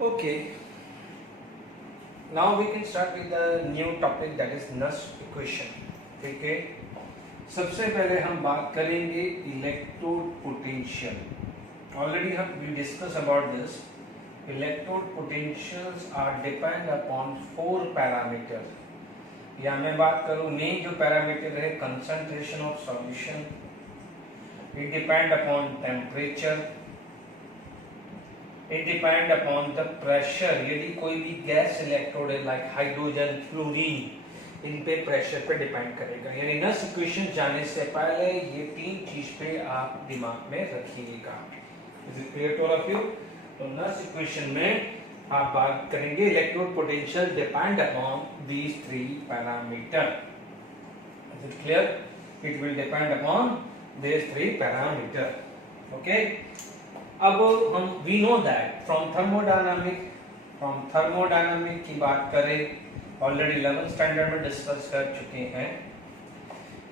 Okay, now we can start with the new topic that is Nernst equation. ठीक है, सबसे पहले हम बात करेंगे इलेक्ट्रोड पोटेंशियल. ऑलरेडी हम we discuss about this. Electrode potentials are depend upon 4 parameters. या मैं बात करूँ मेन जो पैरामीटर है concentration of solution. It depend upon temperature. It depend upon the pressure. यदि कोई भी गैस इलेक्ट्रोड है लाइक हाइड्रोजन, फ्लोरीन, इन पे प्रेशर पे डिपेंड करेगा. यानी नर्स इक्वेशन जाने से पहले ये तीन चीज पे आप दिमाग में रखिएगा. Is it clear to all of you? तो नर्स इक्वेशन में आप बात करेंगे electrode potential depend upon these three parameter. Is it clear? It will depend upon these three parameter. Okay, अब हम we know that from thermodynamic की बात करें, ऑलरेडी 11th स्टैंडर्ड में डिस्कस कर चुके हैं.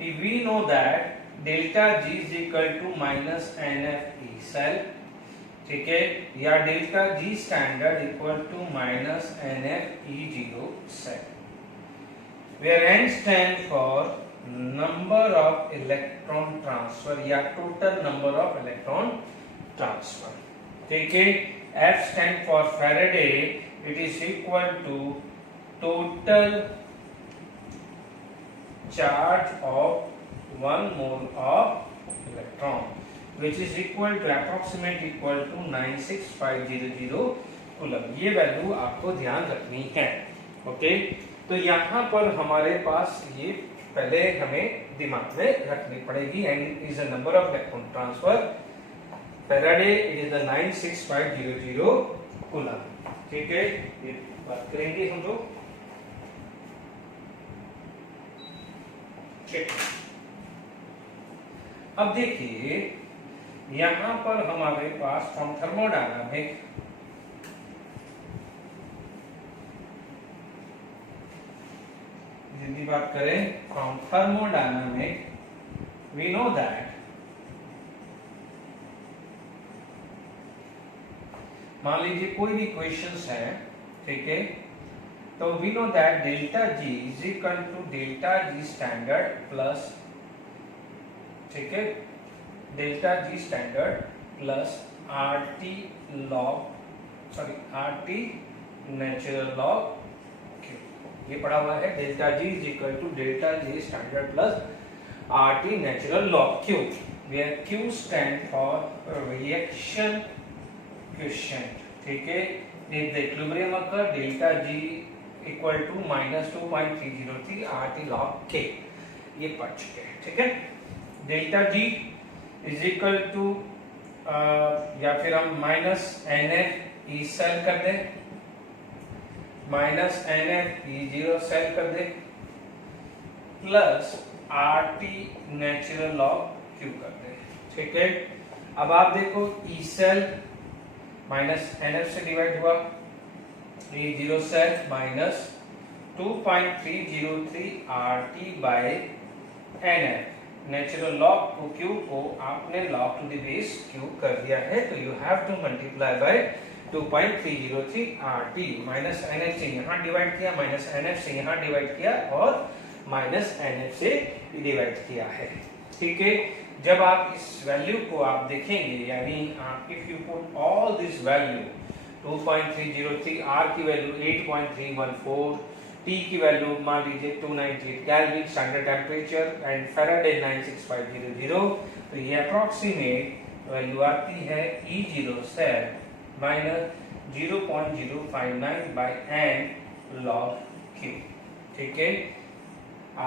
We know that delta G is equal to minus NF E cell. ठीक है, या delta G standard equal to minus NF E0 cell, where N stand for number of electron transfer या total number of electron transfer. ठीक है, F stand for Faraday, it is equal to total charge of 1 mole of electron, which is equal to approximate equal to 96500 coulomb. ये value आपको ध्यान रखनी है. Okay, तो यहाँ पर हमारे पास ये पहले हमें दिमाग में रखनी पड़ेगी. And is the number of electron transfer. Faraday it is the 96500 coulomb. ठीक है, ये बात करेंगे हम लोग. अब देखिए यहां पर हमारे पास फ्रॉम थर्मोडायनामिक यदि बात करें from thermodynamic we know that मान लीजिए कोई भी क्वेश्चंस है. ठीक है, तो we know that delta G is equal to delta G standard plus, ठीक है, delta G standard plus RT natural log Q. ये पढ़ा हुआ है. delta G is equal to delta G standard plus RT natural log Q, where Q stand for reaction quotient. ठीक है, if the equilibrium occur delta G equal to minus 2.303 RT log K. ये पढ़ चुके हैं. ठीक है, delta G is equal to या फिर हम माइनस NF E सेल कर दें, माइनस NF E0 सेल कर दें, plus RT natural log Q कर दें. ठीक है, अब आप देखो E सेल माइनस NF से डिवाइड हुआ, E0 cell minus 2.303 RT by NF. Natural log को Q को आपने log to the base Q कर दिया है, तो you have to multiply by 2.303 RT. Minus NF से यहाँ डिवाइड किया, माइनस NF से यहाँ डिवाइड किया और माइनस NF से डिवाइड किया है. ठीक है, जब आप इस वैल्यू को आप देखेंगे, यानी if you put all this value 2.303, R की वैल्यू 8.314, T की वैल्यू मान लीजिए 298 kelvin standard temperature and Faraday 96500, तो ये अप्रोक्सीमेट वैल्यू आती है E0 cell minus 0.059 by N log Q. ठीक है,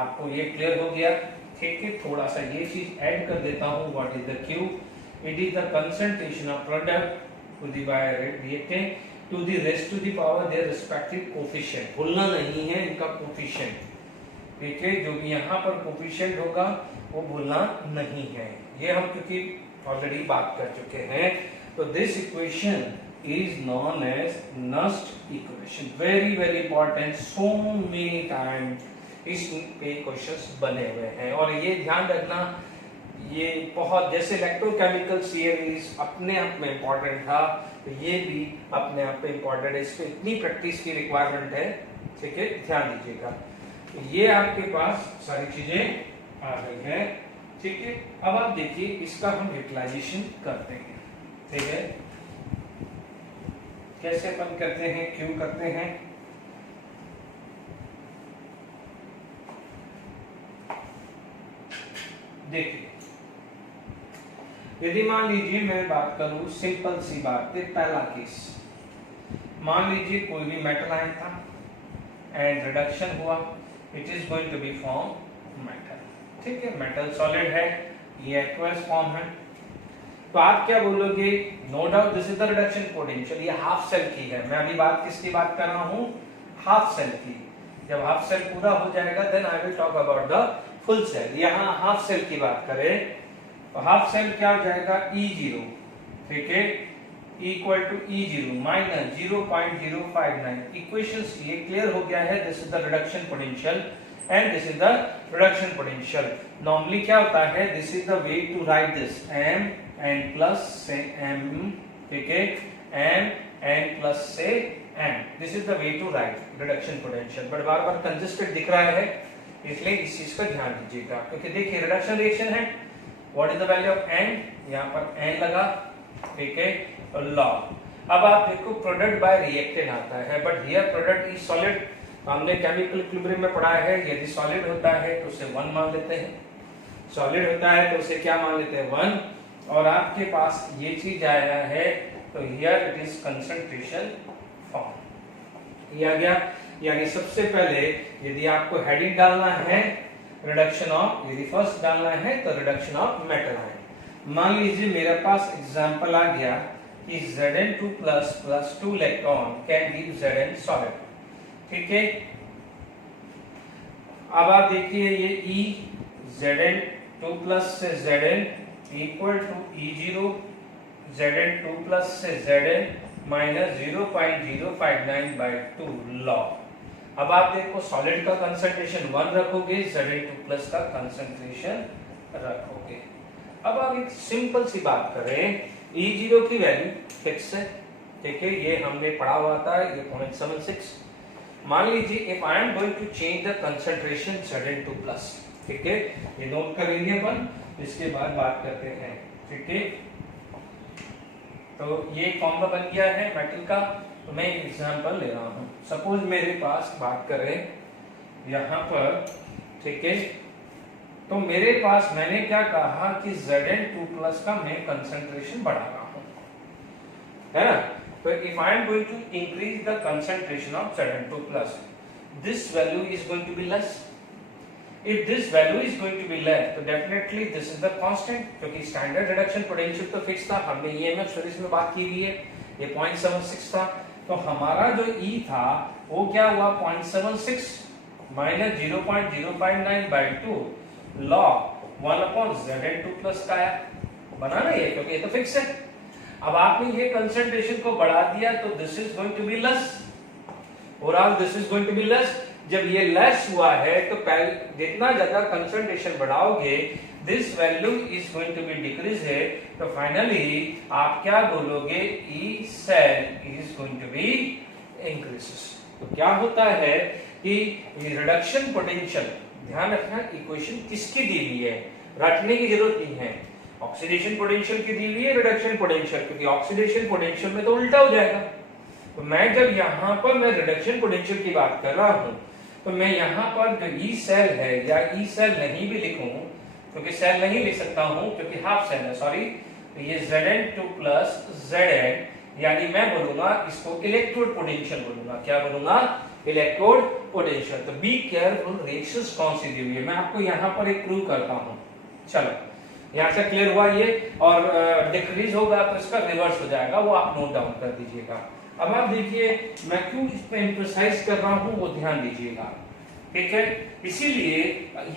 आपको ये क्लियर हो गया. ठीक है, थोड़ा सा ये चीज ऐड कर देता हूँ. What is the Q? It is the concentration of product to the by reactant to the rest to the power their respective coefficient. भूलना नहीं है इनका coefficient. ठीक है, जो भी यहाँ पर coefficient होगा वो भूलना नहीं है. ये हम क्योंकि ऑलरेडी बात कर चुके हैं. तो this equation is known as Nernst equation. Very very important. So many times इस पे क्वेश्चंस बने हुए हैं. और ये ध्यान रखना ये बहुत जैसे इलेक्ट्रोकेमिकल सीरीज अपने आप में इंपॉर्टेंट था, तो ये भी अपने आप में इंपॉर्टेंट है। इसमें इतनी प्रैक्टिस की रिक्वायरमेंट है, ठीक है, ध्यान दीजिएगा। ये आपके पास सारी चीजें आ गई है, ठीक है। अब आप देखिए इसका हम यूटिलाइजेशन करते हैं, ठीक है। कैसे अपन करते हैं, क्यों करते हैं? देखिए, यदि मान लीजिए मैं बात करूं, सिंपल सी बात है, पहला केस, मान लीजिए कोई भी मेटल आयन था एंड रिडक्शन हुआ, it is going to be form metal, ठीक है। मेटल सॉलिड है, ये एक्वस फॉर्म है, तो आप क्या बोलोगे? No doubt this is the reduction potential. ये हाफ सेल की है, मैं अभी बात किसकी बात कर रहा हूं? हाफ सेल की। जब हाफ सेल पूरा हो जाएगा then I will talk about the full cell. यहां हाफ सेल की बात करें तो हाफ सेल क्या हो जाएगा? E0, ठीक है, equal to E0 minus 0.059। Equation ये क्लियर हो गया है। This is the reduction potential and this is the reduction potential. Normally क्या होता है, this is the way to write this, m n plus से m, ठीक है, m n प्लस से m, this is the way to write reduction potential. But बार बार congested दिख रहा है, इसलिए इस चीज का ध्यान दीजिएगा, क्योंकि देखिए रिडक्शन रिएक्शन है। What is the value of n? यहाँ पर n लगा, ठीक है, और log। अब आप देखो प्रोडक्ट बाय रिएक्टेंट आता है, but here product is solid. हमने केमिकल इक्विलिब्रियम में पढ़ा है, यदि सॉलिड होता है तो उसे 1 मान लेते हैं, सॉलिड होता है तो उसे क्या मान लेते हैं? 1। और आपके पास ये चीज आया है तो here it is concentration form. ये आ गया, यानी सबसे पहले यदि आपको हेडिंग डालना है रिडक्शन ऑफ, यदि फर्स्ट डालना है तो रिडक्शन ऑफ मेटल है। मान लीजिए मेरे पास एग्जांपल आ गया कि Zn2 plus 2 electron can give Zn solid, ठीक है। अब आप देखिए ये E Zn2 प्लस से Zn equal to E0 Zn2 plus से Zn माइनस 0.059/2 लॉग। अब आप देखो सॉलिड का कंसंट्रेशन 1 रखोगे, Zn2 प्लस का कंसंट्रेशन रखोगे। अब आप एक सिंपल सी बात करें, E0 की वैल्यू फिक्स है, ठीक है, ये हमने पढ़ा हुआ था, ये 0.76। मान लीजिए if I am going to change the concentration Zn2 plus, ठीक है, ये नोट कर लीजिए अपन, इसके बाद बात करते हैं, ठीक है। तो ये फॉर्मूला बन गया है मेटल का। तो मैं एग्जांपल ले रहा हूं, सपोज मेरे पास बात करें यहां पर, ठीक है, तो मेरे पास मैंने क्या कहा कि Zn2 प्लस का मैं कंसंट्रेशन बढ़ा रहा हूं, है ना। तो if I am going to increase the concentration of Zn2 plus, this value is going to be less. If this value is going to be less, तो definitely this is the constant, क्योंकि standard reduction potential तो fix था, हमने EMF series में बात की हुई है, ये 0.76 था। तो हमारा जो E था वो क्या हुआ? 0.76 माइनस 0.059/2 log 1/Zn2 प्लस का आया, बना ना ये, क्योंकि ये तो फिक्स है। अब आपने ये कंसंट्रेशन को बढ़ा दिया तो this is going to be less, overall this is going to be less. जब ये लेस हुआ है तो जितना ज्यादा कंसंट्रेशन बढ़ाओगे this value is going to be decrease है, तो फाइनली आप क्या बोलोगे? E cell is going to be increases. तो क्या होता है कि रिडक्शन पोटेंशियल, ध्यान रखना इक्वेशन किसकी दी हुई है, रटने की जरूरत नहीं है। ऑक्सीडेशन पोटेंशियल की दी हुई है, रिडक्शन पोटेंशियल, क्योंकि ऑक्सीडेशन पोटेंशियल में तो उल्टा हो जाएगा। तो मैं जब यहां पर मैं रिडक्शन पोटेंशियल की बात कर रहा हूं तो मैं यहाँ पर जो ई सेल है या ई सेल नहीं भी लिखूं, क्योंकि सेल नहीं लिख सकता हूं क्योंकि हाफ सेल है, सॉरी, तो ये Zn2 प्लस Zn, यानी मैं बोलूंगा इसको इलेक्ट्रोड पोटेंशियल बोलूंगा। क्या बोलूंगा? Electrode potential. तो बी केयरफुल, रिएक्शंस कौन सी दी हुई है, मैं आपको यहाँ पर एक प्रूव करता हूँ। चलो यहाँ से क्लियर हुआ ये, और डिक्रीज होगा तो इसका रिवर्स हो जाएगा, वो आप नोट डाउन कर दीजिएगा। अब आप देखिए मैं क्यों इस पे एम्फसाइज कर रहा हूं वो ध्यान दीजिएगा, ठीक है। इसीलिए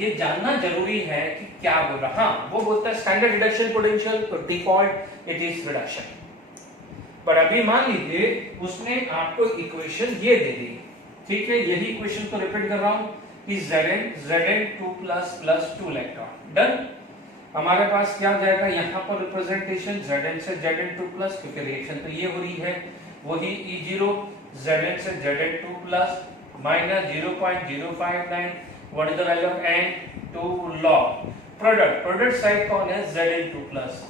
ये जानना जरूरी है कि क्या बोल रहा, हाँ वो बोलता है स्टैंडर्ड रिडक्शन पोटेंशियल, तो डिफॉल्ट इट इज रिडक्शन। पर अभी मान लीजिए उसने आपको इक्वेशन ये दे दी, ठीक है, यही इक्वेशन को रिपीट कर रहा हूं कि Zn2 प्लस 2 इलेक्ट्रॉन, डन। हमारे पास क्या हो जाएगा, यहाँ पर रिप्रेजेंटेशन Zn से Zn2 प्लस, क्योंकि रिएक्शन तो ये हो रही है, वही E0 Zn से Zn2 plus minus 0.059, what is the value of n, 2 log product side कौन है, Zn2 प्लस,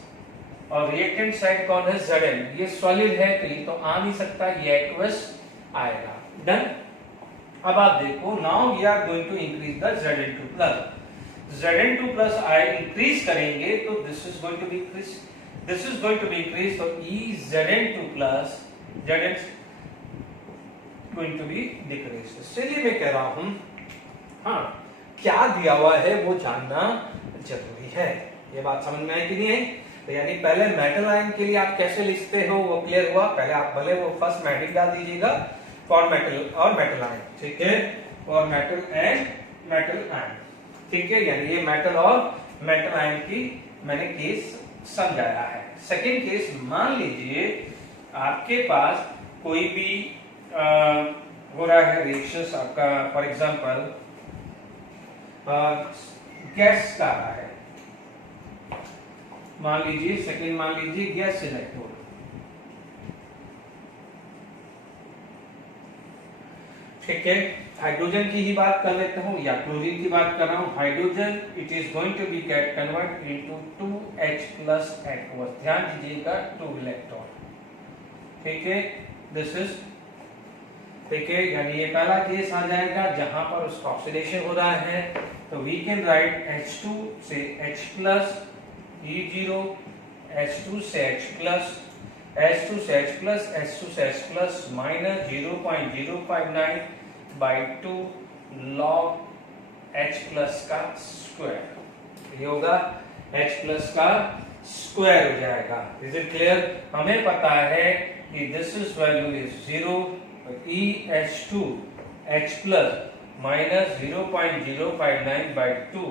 और रिएक्टेंट साइड कौन है, Zn। ये सॉलिड है तो ये तो आ नहीं सकता, ये एक्वस आएगा। डन। अब आप देखो, now we are going to increase the Zn2 plus, Zn2 plus I increase करेंगे तो this is going to be increase, this is going to be increase, तो E Zn2 plus Zn going to be decrease. इसलिए मैं कह रहा हूं, हाँ क्या दिया हुआ है वो जानना जरूरी है। ये बात समझ में आई कि नहीं आई? तो यानी पहले मेटल आयन के लिए आप कैसे लिखते हो वो क्लियर हुआ। पहले आप भले वो फर्स्ट मैट्रिक डाल दीजिएगा फॉर मेटल और मेटल आयन, ठीक है, और मेटल एंड मेटल आयन, ठीक है। यानी ये मेटल और मेटल आयन की मैंने केस समझाया है। सेकेंड केस, मान लीजिए आपके पास कोई भी हो रहा है रिएक्शन आपका, फॉर एग्जांपल गैस का रहा है, मान लीजिए सेकेंड, मान लीजिए गैस इलेक्ट्रोड, ठीक है। हाइड्रोजन की ही बात कर लेता हूं या क्लोरीन की बात कर रहा हूं। Hydrogen it is going to be get convert into 2H plus aqueous, ध्यान दीजिएगा 2 इलेक्ट्रॉन, ठीक है, दिस इज, ठीक है। यानी ये पहला केस आ जाएगा जहां पर उसका ऑक्सीडेशन हो रहा है, तो वी कैन राइट H2 से H प्लस, E0 H2 से H प्लस, H2 से H प्लस, H2 से H plus minus 0.059 by 2 log H plus का स्क्वायर, ये होगा H प्लस का स्क्वायर हो जाएगा। Is it clear? हमें पता है कि this is value is 0, EH2 H plus minus 0.059 by 2,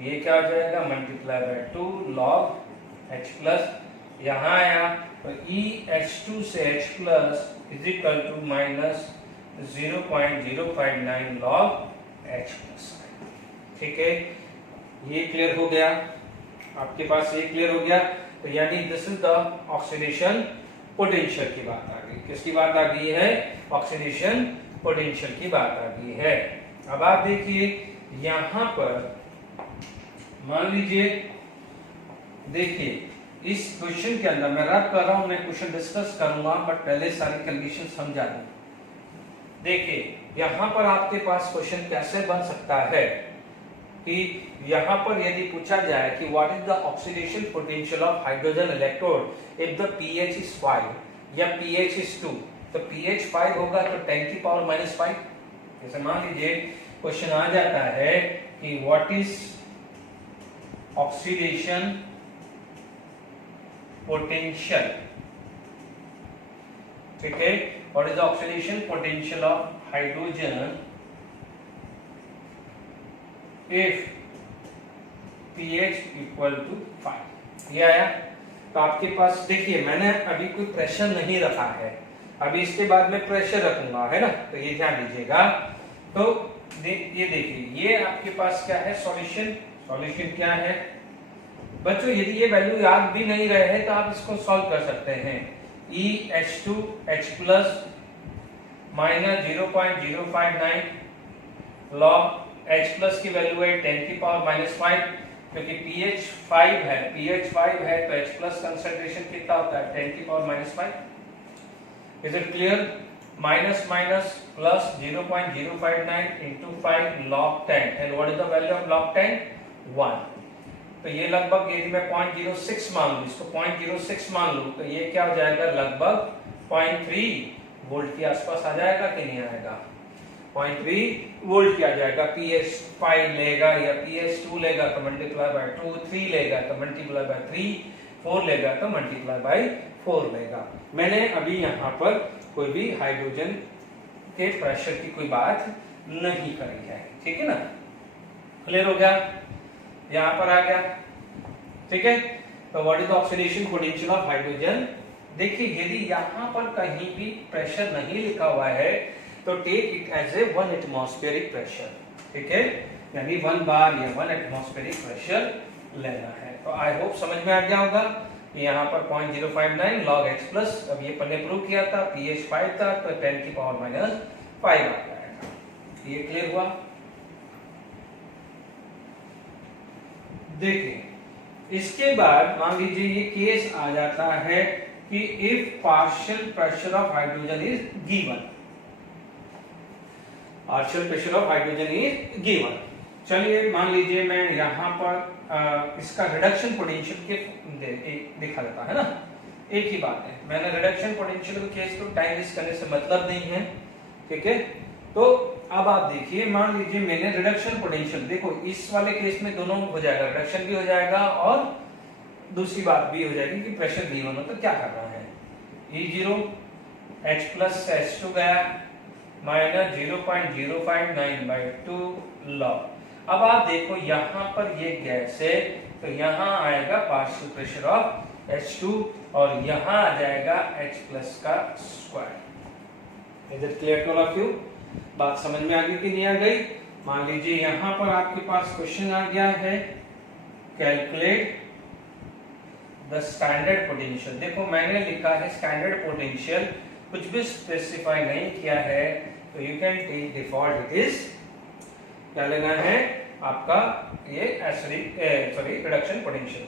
ये क्या हो जाएगा, multiply by 2 log H plus, यहाँ आया तो EH2 से H plus is equal to minus 0.059 log H plus, ठीक है। ये क्लियर हो गया आपके पास, ये क्लियर हो गया। तो यानी this is the oxidation potential की बात आ गई। किसकी बात आ गई है? ऑक्सीडेशन पोटेंशियल की बात आ गई है। अब आप देखिए यहां पर मान लीजिए, देखिए इस क्वेश्चन के अंदर मैं रब कर रहा हूं, मैं क्वेश्चन डिस्कस करूंगा बट पहले सारी कंडीशन समझा दूं। देखिए यहां पर आपके पास क्वेश्चन कैसे बन सकता है कि यहां पर यदि पूछा जाए कि what is the oxidation potential of hydrogen electrode if the pH is 5 या pH इज 2, तो pH 5 होगा तो 10 की पावर माइनस 5। जैसे मान लीजिए क्वेश्चन आ जाता है कि व्हाट इज ऑक्सीडेशन पोटेंशियल, ठीक है, what is the oxidation potential of hydrogen if pH equal to 5, ये आया। तो आपके पास देखिए मैंने अभी कोई प्रेशर नहीं रखा है, अभी इसके बाद में प्रेशर रखूंगा, है ना, तो ये ध्यान दीजिएगा। तो ये देखिए ये आपके पास क्या है, सॉल्यूशन। सॉल्यूशन क्या है बच्चों, यदि ये वैल्यू याद भी नहीं रहे तो आप इसको सॉल्व कर सकते हैं। EH2 H plus minus 0.059 log H plus की वैल्यू है 10 की पावर माइनस 5, क्योंकि pH 5 है, pH 5 है तो H प्लस कंसंट्रेशन कितना होता है 10 की power minus 5। Is it clear? Minus minus plus 0.059 into 5 log 10, and what is the value of log 10? 1। तो ये लगभग, यदि मैं 0.06 मान लूं, इसको 0.06 मान लूं, तो ये क्या हो जाएगा, लगभग 0.3 वोल्ट के आसपास आ जाएगा कि नहीं आएगा? 0.3 वोल्ट किया जाएगा। pH 5 लेगा या pH 2 लेगा तो मल्टीप्लाई बाय 2, 3 लेगा तो मल्टीप्लाई बाय 3, 4 लेगा तो मल्टीप्लाई बाय 4 लेगा। मैंने अभी यहाँ पर कोई भी हाइड्रोजन के प्रेशर की कोई बात नहीं करी है, ठीक है ना, क्लियर हो गया, यहाँ पर आ गया, ठीक है। तो what is the oxidation potential of hydrogen? देखिए यदि यहाँ पर कहीं भी प्रेशर नहीं लिखा हुआ है तो take it as a 1 atmospheric pressure, ठीक है, यानी 1 बार या 1 एटमॉस्फेरिक प्रेशर लेना है। तो आई होप समझ में आ गया होगा। यहाँ पर 0.059 log x प्लस, अब ये पन्ने प्रूव किया था, pH 5 था तो 10 की पावर माइनस 5 आ जाएगा। ये क्लियर हुआ। देखिए इसके बाद मान लीजिए ये केस आ जाता है कि if partial pressure of hydrogen is given, partial pressure of hydrogen is given. चलिए मान लीजिए मैं यहाँ पर इसका रिडक्शन पोटेंशियल के दिखा देता है ना, एक ही बात है। मैंने रिडक्शन पोटेंशियल के केस को टाइम वेस्ट करने से मतलब नहीं है, ठीक है। तो अब आप देखिए, मान लीजिए मैंने रिडक्शन पोटेंशियल, देखो इस वाले केस में दोनों हो जाएगा, रिडक्शन भी हो जाएगा और दूसरी बात भी हो जाएगी कि प्रेशर गिवन हो। तो क्या करना है, E0 H प्लस H2 गया माइनस 0.059/2 लॉग। अब आप देखो यहाँ पर ये गैस है तो यहाँ आएगा पार्शियल प्रेशर ऑफ H2 और यहाँ आ जाएगा H प्लस का square. Is it clear to all of you? बात समझ में आ गई कि नहीं आ गई? मान लीजिए यहाँ पर आपके पास क्वेश्चन आ गया है, कैलकुलेट द स्टैंडर्ड पोटेंशियल। देखो मैंने लिखा है स्टैंडर्ड पोटेंशियल, कुछ भी स्पेसिफाई नहीं किया है, तो you can take default. It is क्या लेना है आपका, ये sorry reduction potential.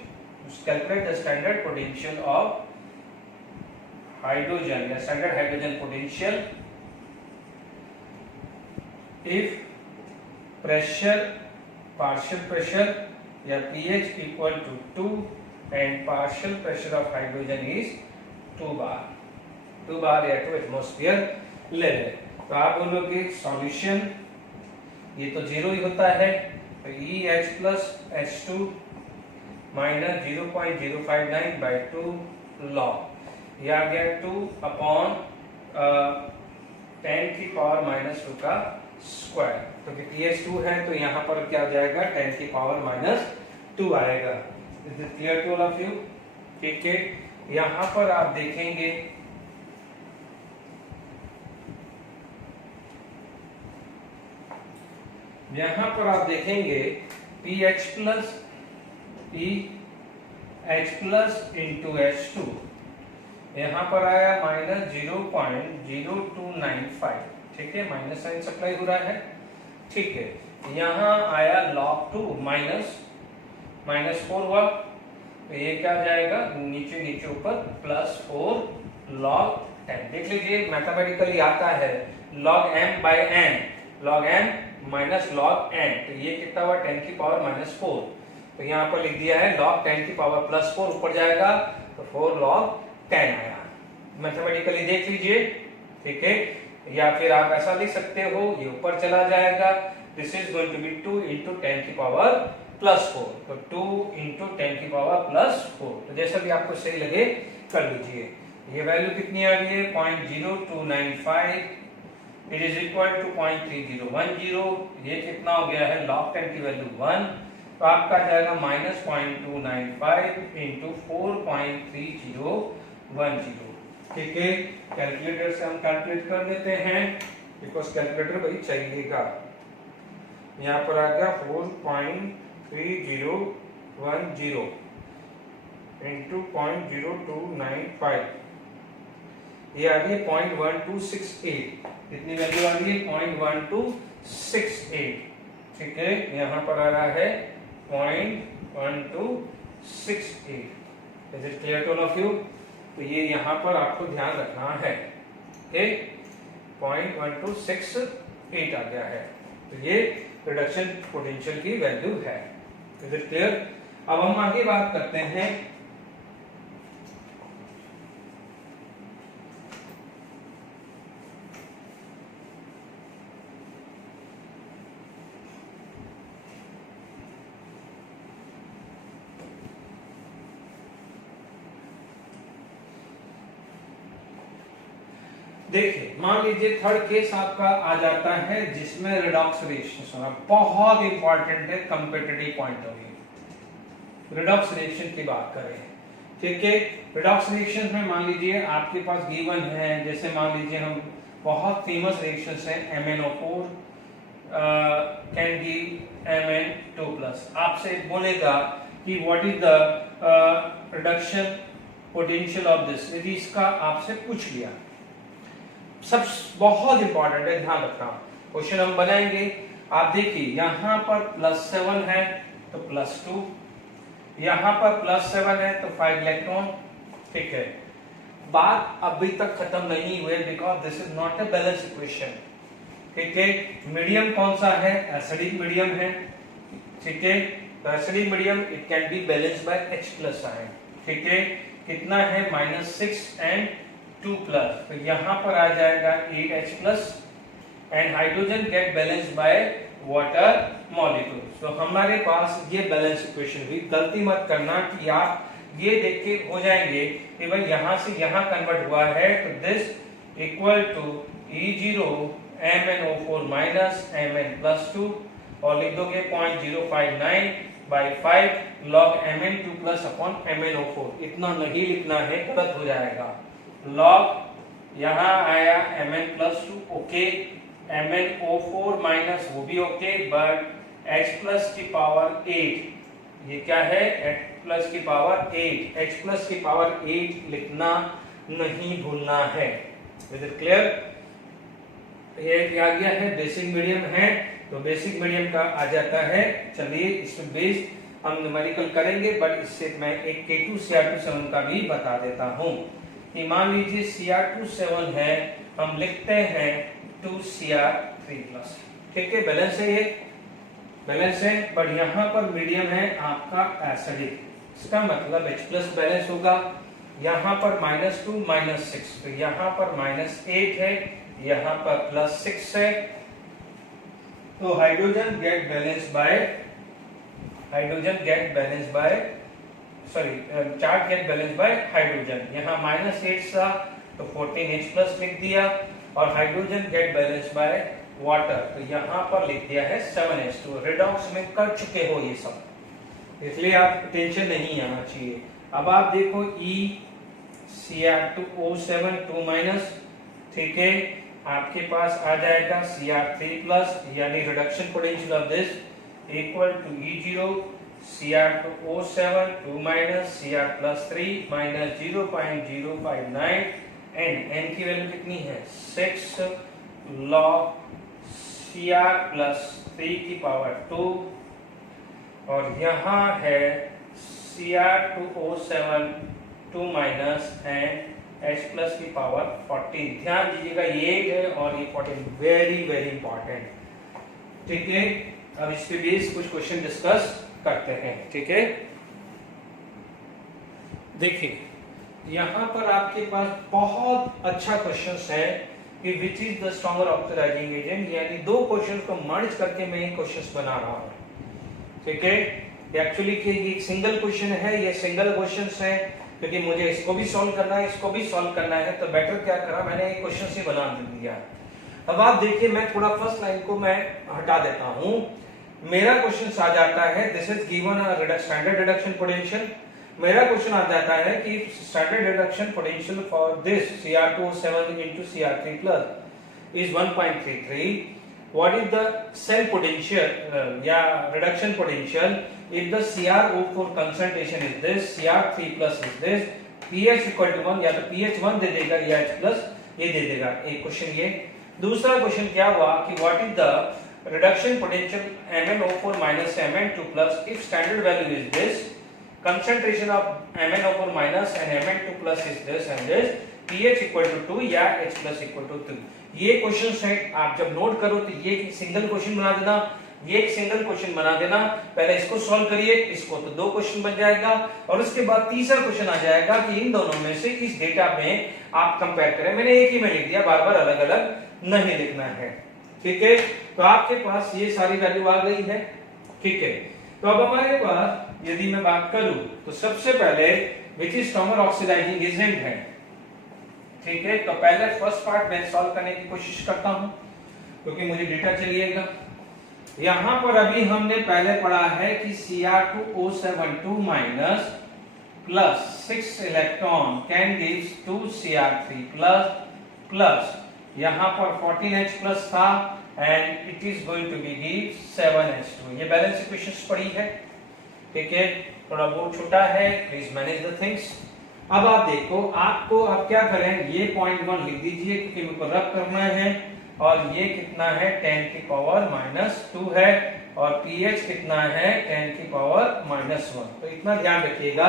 Calculate the standard potential of hydrogen या standard hydrogen potential if pressure, partial pressure या pH equal to 2 and partial pressure of hydrogen is 2 bar या 2 atmosphere level. तो आप बोलोगे सॉल्यूशन, ये तो 0 ही होता है, तो EH plus H2 minus 0.059/2 log, ये आ गया 2/10 की पावर माइनस 2 का स्क्वायर। तो pH 2 है तो यहाँ पर क्या हो जाएगा, 10 की पावर माइनस 2 आएगा। Is it clear to all of you? ठीक है, यहाँ पर आप देखेंगे PH प्लस इंटू H2, यहाँ पर आया माइनस 0.0295, ठीक है, माइनस साइन सप्लाई हो रहा है, ठीक है। यहाँ आया log 2 माइनस 4 हुआ, तो ये क्या जाएगा, नीचे नीचे ऊपर प्लस 4 log 10। देख लीजिए मैथमेटिकली आता है log m by n, log m minus log n, तो ये कितना हुआ 10 की पावर माइनस 4। तो यहाँ पर लिख दिया है log 10 की पावर प्लस 4, ऊपर जाएगा तो 4 log 10 आया। मैथमेटिकली देख लीजिए, ठीक है। या फिर आप ऐसा लिख सकते हो, ये ऊपर चला जाएगा, this is going to be 2 into 10 की पावर प्लस 4, तो 2 इंटू 10 की पावर प्लस 4। तो जैसा भी आपको सही लगे कर लीजिए। ये वैल्यू कितनी आ गई है, 0.0295, इट इज इक्वल टू 0.3010। ये कितना हो गया है, log 10 की वैल्यू 1, तो आपका जाएगा माइनस 0.295 इंटू 4.3010। ठीक है, कैलकुलेटर से हम कैलकुलेट कर लेते हैं, बिकॉज कैलकुलेटर भाई चाहिएगा। यहाँ पर आ गया 4.3010 इंटू 0.0295, ये आ गई 0.1268। कितनी वैल्यू आ गई, 0.1268, ठीक है। यहाँ पर आ रहा है 0.1268। Is it clear to all of you? तो ये यहाँ पर आपको ध्यान रखना है, ठीक, 0.1268 आ गया है, तो ये रिडक्शन पोटेंशियल की वैल्यू है। Is it clear? अब हम आगे बात करते हैं देखिए, मान लीजिए थर्ड केस आपका आ जाता है जिसमें रिडॉक्स रिएक्शन होना बहुत इंपॉर्टेंट है competitive point of view. Redox reaction की बात करें, ठीक है। रिडॉक्स रिएक्शन में मान लीजिए आपके पास गिवन है, जैसे मान लीजिए हम बहुत फेमस रिएक्शंस हैं, MnO4 कैन गिव Mn2+। आपसे बोलेगा कि what is the reduction potential of this, यदि इसका आपसे पूछ लिया, सब बहुत इंपॉर्टेंट है, ध्यान रखना। क्वेश्चन हम बनाएंगे, आप देखिए यहाँ पर +7 है तो +2, यहाँ पर +7 है तो 5 इलेक्ट्रॉन, ठीक है। बात अभी तक खत्म नहीं हुई because this is not a balance equation, ठीक है। मीडियम कौन सा है, एसिडिक मीडियम है, ठीक है। तो acidic medium it can be balanced bye H+ ion, ठीक है। कितना है -6 एंड 2+, तो यहाँ पर आ जाएगा 8H+ and hydrogen get balanced by water molecules. तो हमारे पास ये बैलेंस इक्वेशन हुई। गलती मत करना कि आप ये देख के हो जाएंगे कि भाई यहाँ से यहाँ कन्वर्ट हुआ है तो this equal to E0 MnO4 minus Mn+2 और लिख दोगे 0.059 by 5 log Mn2+ upon MnO4। इतना नहीं लिखना है, गलत हो जाएगा। log यहाँ आया Mn+2 ओके, MnO4 माइनस वो भी ओके, बट H+ की पावर 8, ये क्या है H+ की पावर 8, H+ की पावर 8 लिखना नहीं भूलना है। Is it clear? ये क्या गया है, बेसिक मीडियम है तो बेसिक मीडियम का आ जाता है। चलिए इसमें बेस हम न्यूमेरिकल करेंगे, बट इससे मैं एक K2Cr2 का भी बता देता हूँ कि मान लीजिए Cr2 है, हम लिखते हैं 2Cr3+, ठीक है। बैलेंस है, ये बैलेंस है, बट यहाँ पर मीडियम है आपका एसिडिक, इसका मतलब H+ बैलेंस होगा। यहाँ पर -2 -6, तो यहाँ पर -8 है, यहाँ पर +6 है, तो hydrogen get balance by charge get balance by hydrogen. यहाँ -8 था तो 14H+ लिख दिया, और hydrogen get balance by water, तो यहाँ पर लिख दिया है 7H2। रिडॉक्स में कर चुके हो ये सब, इसलिए आप टेंशन नहीं आना चाहिए। अब आप देखो Cr2O7 2-, ठीक है, आपके पास आ जाएगा Cr3+, यानी reduction potential of this equal to E0 Cr2O7 2-, Cr+3 -0.059 and n की वैल्यू कितनी है 6 log Cr+3 की पावर 2, और यहाँ है Cr2O7 2- एंड H+ की पावर 14। ध्यान दीजिएगा ये है और ये 14 वेरी वेरी इंपॉर्टेंट, ठीक है। अब इस पे बेस कुछ क्वेश्चन डिस्कस करते हैं, ठीक है। देखिए यहाँ पर आपके पास बहुत अच्छा क्वेश्चन है कि which is the stronger oxidising agent, यानी दो क्वेश्चन को मर्ज करके मैं ये क्वेश्चन बना रहा हूँ, ठीक है। एक्चुअली ये एक सिंगल क्वेश्चन है, ये सिंगल क्वेश्चन है क्योंकि मुझे इसको भी सॉल्व करना है, इसको भी सॉल्व करना है, तो बेटर क्या करा मैंने एक क्वेश्चन से बना दिया। अब आप देखिए मैं थोड़ा फर्स्ट लाइन को मैं हटा देता हूँ, मेरा क्वेश्चन आ जाता है this is given standard reduction potential. मेरा क्वेश्चन आ जाता है कि standard reduction potential for this Cr2O7 into Cr3+ is 1.33. What is the cell potential या reduction potential if the CrO4 concentration is this, Cr3+ is this, pH equal to 1, या तो pH 1 दे देगा या H+ ये दे देगा। एक क्वेश्चन ये। दूसरा क्वेश्चन क्या हुआ कि what is the reduction potential MnO4 minus Mn2+ if standard value is this, concentration of MnO4 minus and Mn2+ is this and this, pH equal to 2 या H+ equal to 2। ये question है, आप जब note करो तो ये single question बना देना, ये एक सिंगल क्वेश्चन बना देना, पहले इसको सॉल्व करिए, इसको तो दो क्वेश्चन बन जाएगा, और उसके बाद तीसरा क्वेश्चन आ जाएगा कि इन दोनों में से इस डेटा में आप कंपेयर करें। मैंने एक ही में लिख दिया, बार बार अलग अलग नहीं लिखना है, ठीक है। तो आपके पास ये सारी वैल्यू आ गई है, ठीक है। तो अब हमारे पास यदि मैं बात करूं तो सबसे पहले which is stronger oxidising agent है, ठीक है। तो पहले फर्स्ट पार्ट मैं सॉल्व करने की कोशिश करता हूं क्योंकि मुझे डेटा चाहिएगा। यहां पर अभी हमने पहले पढ़ा है कि Cr2O7 2- plus 6 electron can gives 2 Cr3+ plus यहां पर 14H+ था and it is going to be give 7H2। ये बैलेंस इक्वेशंस पढ़ी है, ठीक है। थोड़ा बोर्ड छोटा है, प्लीज मैनेज द थिंग्स। अब आप देखो, आपको अब क्या करें, ये 0.1 लिख दीजिए क्योंकि मेरे को रब करना है, और ये कितना है 10 की पावर -2 है, और pH कितना है 10 की पावर -1। तो इतना ध्यान रखिएगा,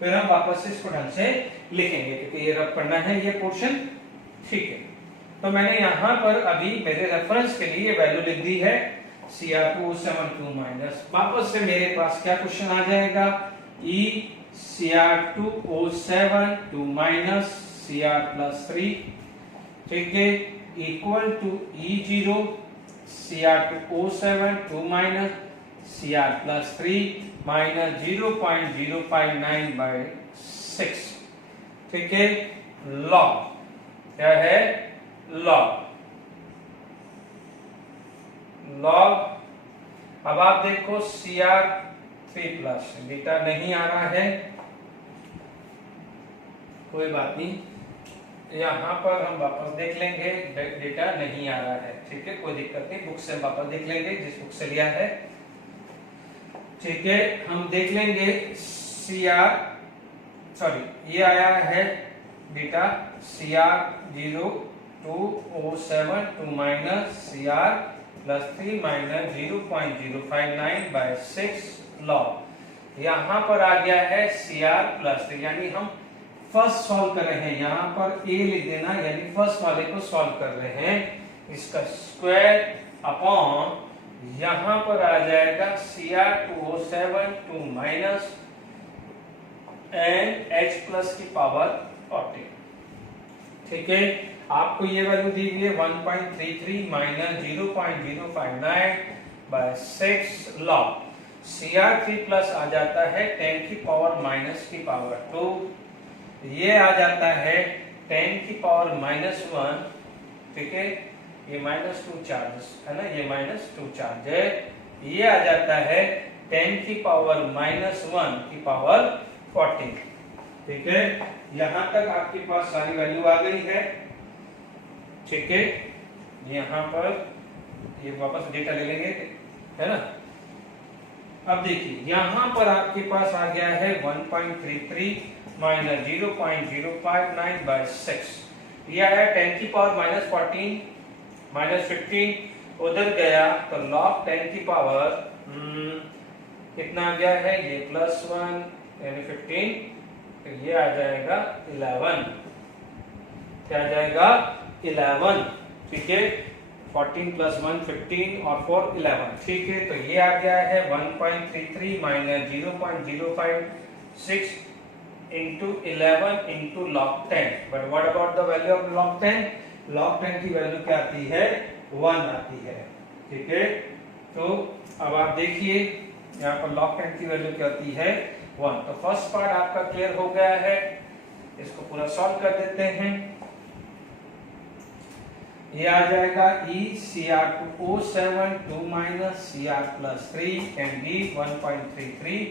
फिर हम वापस से इसको ढंग से लिखेंगे क्योंकि ये रब करना है ये पोर्शन। ठीक है, तो मैंने यहाँ पर अभी मेरे रेफरेंस के लिए वैल्यू लिख दी है Cr2O7 माइनस। वापस से मेरे पास क्या क्वेश्चन आ जाएगा, E Cr2O7 माइनस Cr+3, ठीक है, equal to E0 Cr2O7 minus Cr+3 minus 0.059/6, ठीक है, लॉग क्या है, लॉग। अब आप देखो Cr3+ डेटा नहीं आ रहा है, कोई बात नहीं, यहाँ पर हम वापस देख लेंगे, डेटा नहीं आ रहा है, ठीक है, कोई दिक्कत नहीं, बुक से हम वापस देख लेंगे जिस बुक से लिया है। ठीक है, हम देख लेंगे ये आया है data Cr02O7 minus Cr+3 minus 0.059/6 log. यहाँ पर आ गया है Cr+3, यानी हम फर्स्ट सॉल्व कर रहे हैं, यहाँ पर a लिख देना, यानी फर्स्ट वाले को सॉल्व कर रहे हैं, इसका स्क्वायर अपॉन यहाँ पर आ जाएगा Cr2O7 माइनस एंड H+ की पावर 40। ठीक है, आपको ये वैल्यू दी हुई है 1.33 माइनस 0.059/6 लॉग। Cr3+ आ जाता है 10 की पावर -2, ये आ जाता है 10 की पावर -1, ठीक है, ये -2 चार्जेस है ना, ये -2 चार्ज है, ये आ जाता है 10 की पावर -1 की पावर 40। ठीक है, यहां तक आपके पास सारी वैल्यू आ गई है। ठीक है, यहां पर ये वापस डेटा ले लेंगे, है ना। अब देखिए, यहां पर आपके पास आ गया है 1.33 माइनस 0.059/6, ये आया 10 की पावर -14 -15, उधर गया तो log 10 की पावर कितना आ गया है, ये +1 यानी 15, तो ये आ जाएगा 11, क्या आ जाएगा 11। ठीक है, 14 + 1 15 और 4 11। ठीक है, तो ये आ गया है 1.33 minus 0.056 into 11 into log 10। But what about the value of log 10? log 10 की वैल्यू क्या आती है, 1 आती है। ठीक है, तो अब आप देखिए यहाँ पर log 10 की वैल्यू क्या आती है, 1। तो फर्स्ट पार्ट आपका क्लियर हो गया है, इसको पूरा सॉल्व कर देते हैं। ये आ जाएगा E Cr2O7 minus Cr+3 can be 1.33।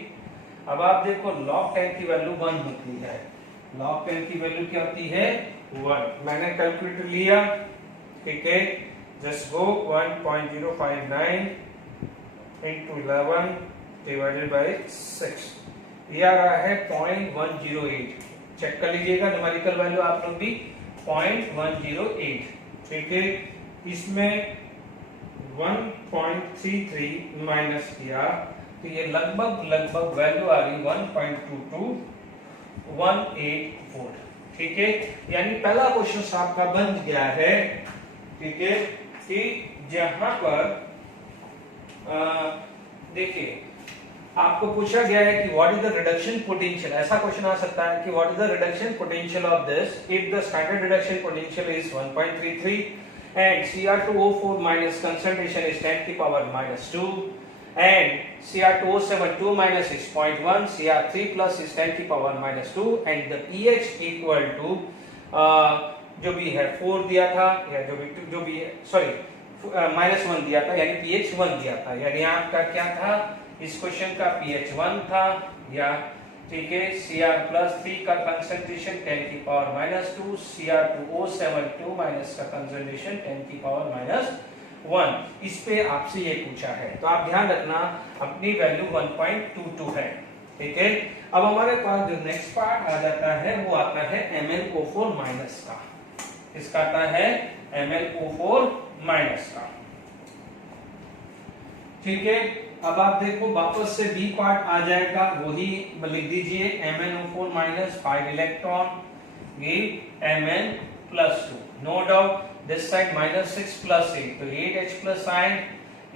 अब आप देखो log 10 की वैल्यू 1 होती है, log 10 की वैल्यू क्या होती है, 1। मैंने कैलकुलेटर लिया, ठीक है, just go 1.059 into 11 divided by 6, ये आ रहा है 0.108। चेक कर लीजिएगा न्यूमेरिकल वैल्यू आप लोग भी, 0.108। ठीक है, इसमें 1.33 माइनस किया तो ये लगभग वैल्यू आ रही 1.2218 वोल्ट। ठीक है, यानी पहला क्वेश्चन आपका बन गया है। ठीक है, कि जहां पर देखिए आपको पूछा गया है कि what is the reduction potential, ऐसा क्वेश्चन आ सकता है कि what is the reduction potential of this if the standard reduction potential is 1.33 and Cr2O4 minus concentration is 10 की power -2 and Cr2O7 2 minus is 0.1, Cr3+ is 10 की power -2 and the pH equal to जो भी है 4 दिया था, या जो भी सॉरी -1 दिया था, यानी pH 1 दिया था, यानी आपका क्या था, इस क्वेश्चन का pH 1 था, या ठीक है, Cr+3 का कंसंट्रेशन 10 की पावर -2, Cr2O7 2 माइनस का कंसंट्रेशन 10 की पावर -1। इस पे आपसे ये पूछा है, तो आप ध्यान रखना अपनी वैल्यू 1.22 है। ठीक है। अब हमारे पास जो नेक्स्ट पार्ट आ जाता है वो आता है MnO4 माइनस का। इसका आता है MnO4 माइनस का, ठीक है। अब आप देखो वापस से बी पार्ट आ जाएगा, वही लिख दीजिए MnO4 minus 5 electron give Mn+2। No doubt this side -6 + 8 तो 8H प्लस आयन,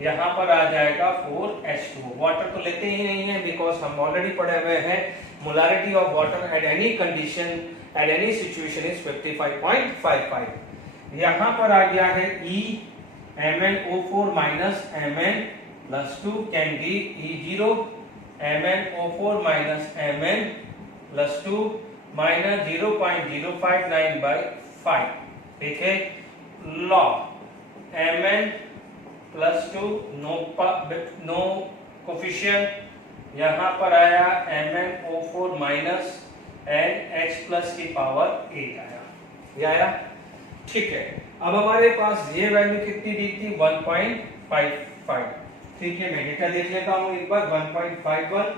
यहाँ पर आ जाएगा 4H2। वाटर तो लेते ही नहीं है बिकॉज हम ऑलरेडी पढ़े हुए हैं molarity of water at any condition at any situation is 55.55। यहाँ पर आ गया है E MnO4 minus Mn+2 can give E0 MnO4 minus Mn+2 minus 0.059/5, ठीक है। लॉग Mn+2 नो कोफिशिएंट, यहाँ पर आया MnO4 माइनस NH प्लस की पावर 8 आया, ये आया, ठीक है। अब हमारे पास ये वैल्यू कितनी दी थी 1.55, ठीक है। मैं डेटा देख लेता हूँ एक बार 1.51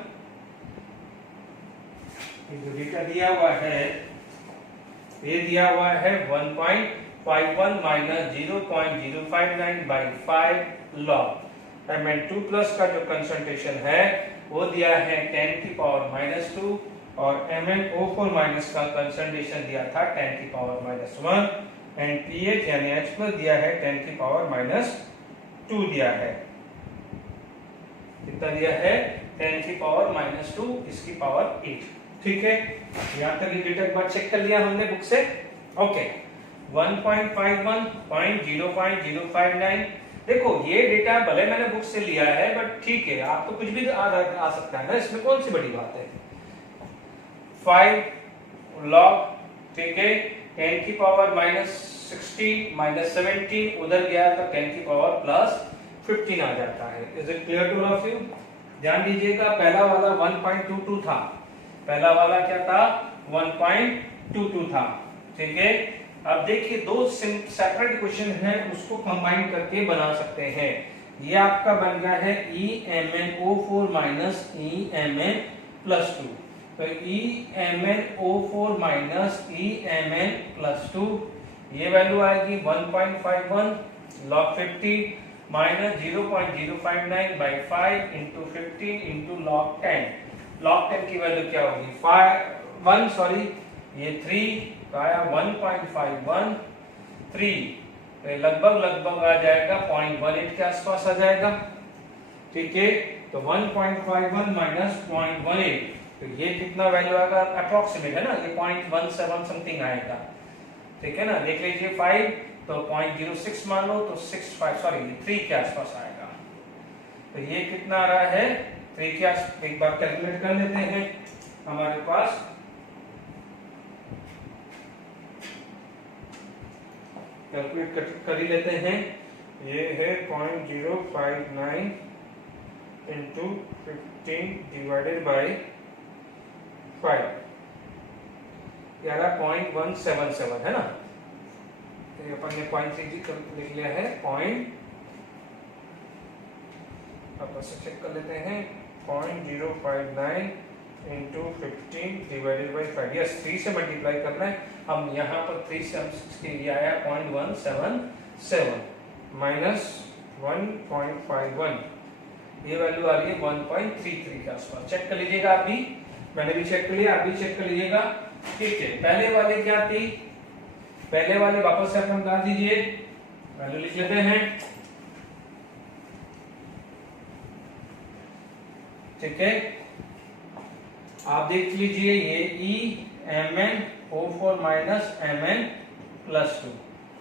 जो डेटा दिया हुआ है, ये दिया हुआ है 1.51 माइनस 0.059/5 लॉग Mn2 प्लस का जो कंसंट्रेशन है वो दिया है 10⁻⁻2 और MnO4 माइनस का कंसंट्रेशन दिया था 10⁻⁻1 एंड pH यानी H प्लस दिया है 10⁻⁻2 दिया है। कितना दिया है 10⁻⁻2 इसकी पावर 8, ठीक है। यहाँ तक ये डेटा एक बार चेक कर लिया हमने बुक से, ओके। 1.51 0.059, देखो ये डेटा भले मैंने बुक से लिया है बट ठीक है, आपको कुछ भी आ सकता है ना, इसमें कौन सी बड़ी बात है। 5 लॉग, ठीक है, 10⁻⁻16 -17 उधर गया तो 10⁻+15 आ जाता है। Is it clear to all of you? ध्यान दीजिएगा, पहला वाला 1.22 था, पहला वाला क्या था 1.22 था, ठीक है। अब देखिए दो सेपरेट इक्वेशन है, उसको कंबाइन करके बना सकते हैं। ये आपका बन गया है EMnO4 माइनस EMn+2, तो EMnO4 माइनस EMn+2 ये वैल्यू आएगी 1.51 log 50 minus 0.059/5 into 15 into log 10। log 10 की वैल्यू क्या होगी 1 सॉरी ये 3 आया 1.513, तो लगभग आ जाएगा 0.18 के आसपास आ जाएगा, ठीक है। तो 1.51 माइनस 0.18 तो ये कितना वैल्यू आएगा, अप्रोक्सीमेट है ना, ये 0.17 समथिंग आएगा, ठीक है ना। देख लीजिए 5 तो 0.06 मान लो तो 3 के आसपास आएगा। तो ये कितना आ रहा है 3 के आसपास, एक बार कैलकुलेट कर लेते हैं। हमारे पास कैलकुलेट कर ही लेते हैं, ये है 0.059 इंटू 15 डिवाइडेड बाई 5, यार 0.177 है ना, ये अपन ने 0.3 लिख लिया है, अपन से चेक कर लेते हैं 0.059 इंटू 15 डिवाइडेड बाई 5, यस 3 से मल्टीप्लाई करना है। हम यहाँ पर 3 से हम ये आया 0.177 माइनस 1.51, ये वैल्यू आ रही है 1.33 के आसपास। चेक कर लीजिएगा, आप भी, मैंने भी चेक कर लिया, आप भी चेक कर लीजिएगा, ठीक है। पहले वाले क्या थी, पहले वाले वापस से अपन डाल दीजिए, वैल्यू लिख लेते हैं, ठीक है। आप देख लीजिए ये EMnO4 माइनस Mn+2।